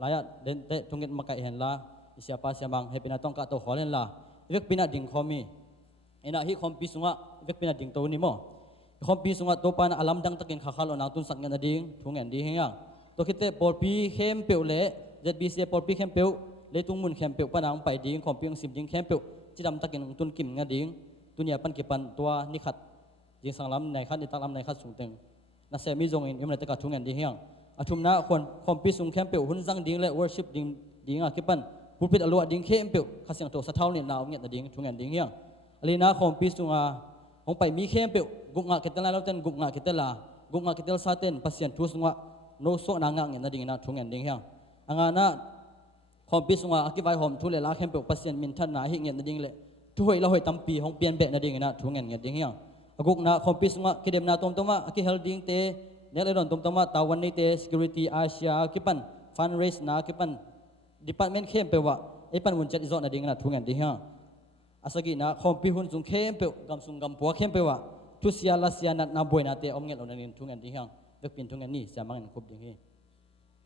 laya den te thungit makai hen la isya pa siamang hepina tong ka to holen la vek pina ding khomi ina hi khom pi sunga vek pina ding to ni mo khom pi sunga to pan alam dang takin khakhalo na tun sak ngana ding thungen di henga to khite por pi khem peu le ZBC por pi khem peu le tung mun khem peu panang pai ding khom pi sim ding khem peu chidam takin tun kim nga ding tunia pan ki pan to ni khat jing sang lam nai khat ni tak lam nai khat sung teng na se mi jong in yom na te ka thungen di heng athum na khom pi sung khem peu hun jang ding le worship ding dinga ki pan พูดพิดอลัวดิ้งเข้มเปียวข้าเสียงโตสะเท่าเนี่ยนาวเงียบดิ้งทุ่งเงินดิ้งเฮียงอะไรนะคอมพิสุงาองไปมีเข้มเปียวกุกงะกิตลาเราเต้นกุกงะกิตลากุกงะกิตลซาเต้นปัสยันทุสงะโนโซนางะเงียบดิ้งนะทุ่งเงินดิ้งเฮียงอังานะคอมพิสุงาอคิไวหอมทุเลลาเข้มเปียวปัสยันมินทันนาหิเงียบดิ้งเลยทุยเราหอยตั้มปีของเปลี่ยนเบะนะดิ้งนะทุ่งเงินดิ้งเฮียงกุกนะคอมพิสุงะกิเดมนาตอมตอมะอคิเฮลดิ้งเตเนี่ยเลยโดนตอมตอมะตาวันนี้เต security อาเซียกิปัน fundraise นะกิปัน department เข้มเปียวว่าไอ้ปันวุ่นจัดอิจฉาดิ้งนะทุ่งเงินดิ้งเฮียงอาศัยนะคอมพิหุ่นสุงเข้มเปียวกำสุงกำปัวเข้มเปียวว่าทุเสียละเสียนัดนาบวยนาเตอมเงินเราในทุ่งเงินดิ้งเฮียงเวกเป็นทุ่งเงินนี่เสียมังเงินครบดิ้งเฮีย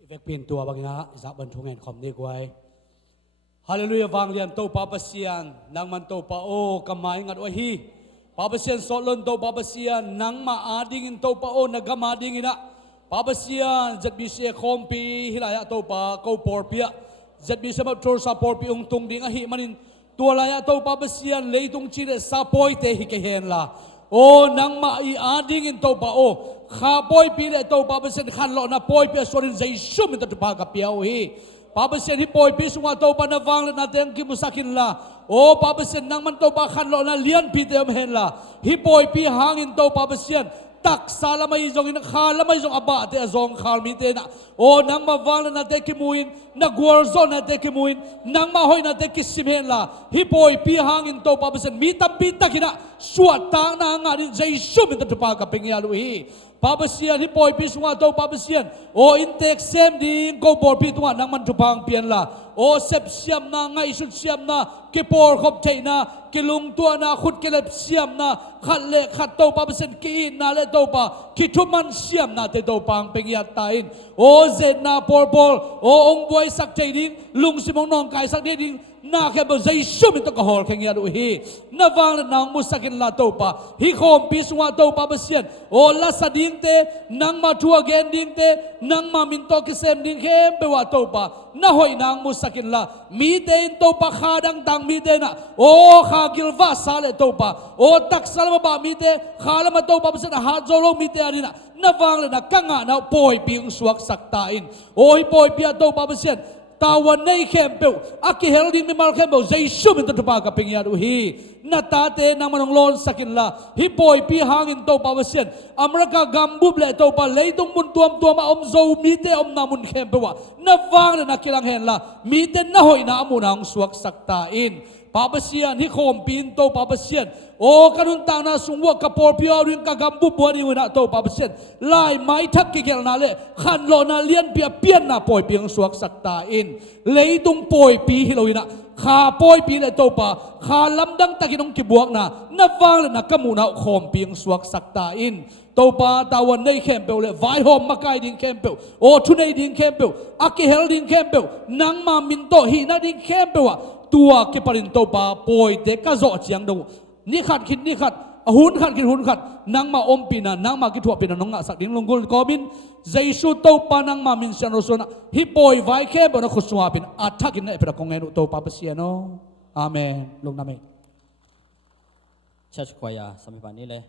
เวกเปลี่ยนตัวบางนะจากบรรทุกเงินคอมนี่กวยฮาเลลูยาฟังเรียนโตปาปเซียนนางมันโตปาโอกำไมงัดวะฮีปาปเซียนสอลนโตปาปเซียนนางมาอาดิงินโตปาโอนักมาดิงินะปาปเซียนจัดบิเซียคอมปีฮิลายะโตปาโกปอร์เปียจัดบิเซียมาโทรซาปอร์ปีองตุงดิ้งอหิมันินตัวลายะโตปาปเซียนเลยตุงชีเรซาปอยเตหิเกเฮนลาโอ้นางมาอีอาดิงินโตปาโอข้าปอยปีเลโตปาปเซียนขันหล่อนะปอยเปียส่วนใจชุ่มมิตรตุปากกับเปียวฮีปาปเซียนที่ปอยปีสุงาโตปานวังและนาเตงกิมุสักินลาโอ้ปาปเซียนนางมันโตปาขันหล่อนะเลียนปีเตมเฮนลาฮิปอยปีหางินโตปาปเซียนตักซาลาไม่จงอินขาลาไม่จงอบาเตอจงขาลมีเตนะโอ้นางมาวังและนาเตกิมุอินนักวอร์โซนนาเตกิมุอินนางมาหอยนาเตกิสิเมนลาฮิปอยปีหางินโตปาปเซียนมีตัมปีตักินะสวดตางนางาดินใจชุ่มมิตรตุปากกับเปียลุฮีปาปเซียนที่ปอยพิสุงาโตปาปเซียนโออินเทคเซมดีก็บอร์พิตัวนังมันทุพังเปลี่ยนละโอเซปเซียมนาไงสุดเซียมนากิปอร์ขบใจนากิลุงตัวนาขุดกิเลปเซียมนาขัดเละขัดโตปาปเซียนกีนาเลโตปาคิทุมันเซียมนาเตโตปังเป็นยาตายโอเซนาปอร์บอลโอองบวยสักใจดิ้งลุงสิมองนองไก่สักเดียดิ้งนาแค่บ่ใจชุ่มมิตรกะฮอลแข่งยาดูฮีนาวังและนางมุสักินลาโตปาฮิโคมพิสุงาโตปาปเซียนโอลาสดิงเตนางมาทัวเกนดิ้งเตนางมามินโตกิเซมดิ้งเข้มเปว่าโตปานาหอยนางมุสักินลามีเตนโตปาขาดังตังมีเตนะโอขากิลวาซาเลโตปาโอตักซาลมาบามีเตขาลมาโตปาปเซียนหาโจโลมีเตอารินะนาวังและนักกังอานาปอยปิงสวกสักตาอินโอฮิปอยปิอาโตปาปเซียนตาวันในเข้มเปียวอากิเฮลดินไม่มาเข้มเปียวใจชุ่มมิตรตุปากกับเป็นยาดูฮีนาตาเตนางมันองลอนสักินละฮิปอยปีหางินโตปาวเซียนอเมริกากัมบุบเลโตปาเลยตรงมุนตัวมาอมโซมีเตอมนามุนเข้มเปียวนาฟังเลยนักกิลังเห็นละมีเตน่าหอยนามุนังสวกสักตาอินปาปเซียนฮิโคมปีนโตปาปเซียนโอ้กันุนตางนาสุงวกกับปอร์พิอาริงกับกัมบุบวันนี้วันโตปาปเซียนลายไม้ทักกิเกลนาเลขันโลนาเลียนเปียเปียนนาปอยเปียงสวกสักตาอินเลยตรงปอยปีฮิโลวินะขาปอยปีเลยโตปาขาลำดังตะกินงกิบวกนานับฟังเลยนักกมูนาโคมเปียงสวกสักตาอินโตปาตาวันในเข้มเปียวเลยไวโฮมมาไกดิ้งเข้มเปียวโอ้ทุนในดิ้งเข้มเปียวอากิเฮลดิ้งเข้มเปียวนังมามินโตฮีนาดิ้งเข้มเปียวตัวกิปรินโตปาปอยเด็กก็จ่อเจียงดูนี่ขัดคิดนี่ขัดหุ่นขัดคิดหุ่นขัดนังมาอมปีนันนังมากิถั่วปีนันน้องสักดิ้งลงกุลกอบินใจสุดโตปานังมามินเซนโรสนะฮิปอยไวเข้มเปียวนักขุสวาปินอัฐกินในเปรกงเงินโตปาเปเซียโนอาเมนลงนาเมชัชควายาสมัยป่านนี้เลย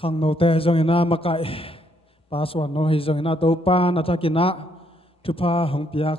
ขังโนเตจงเนามาไก่ปาสวนโนฮิจงเนาตัวปานาทักินะทุพาหงเปีย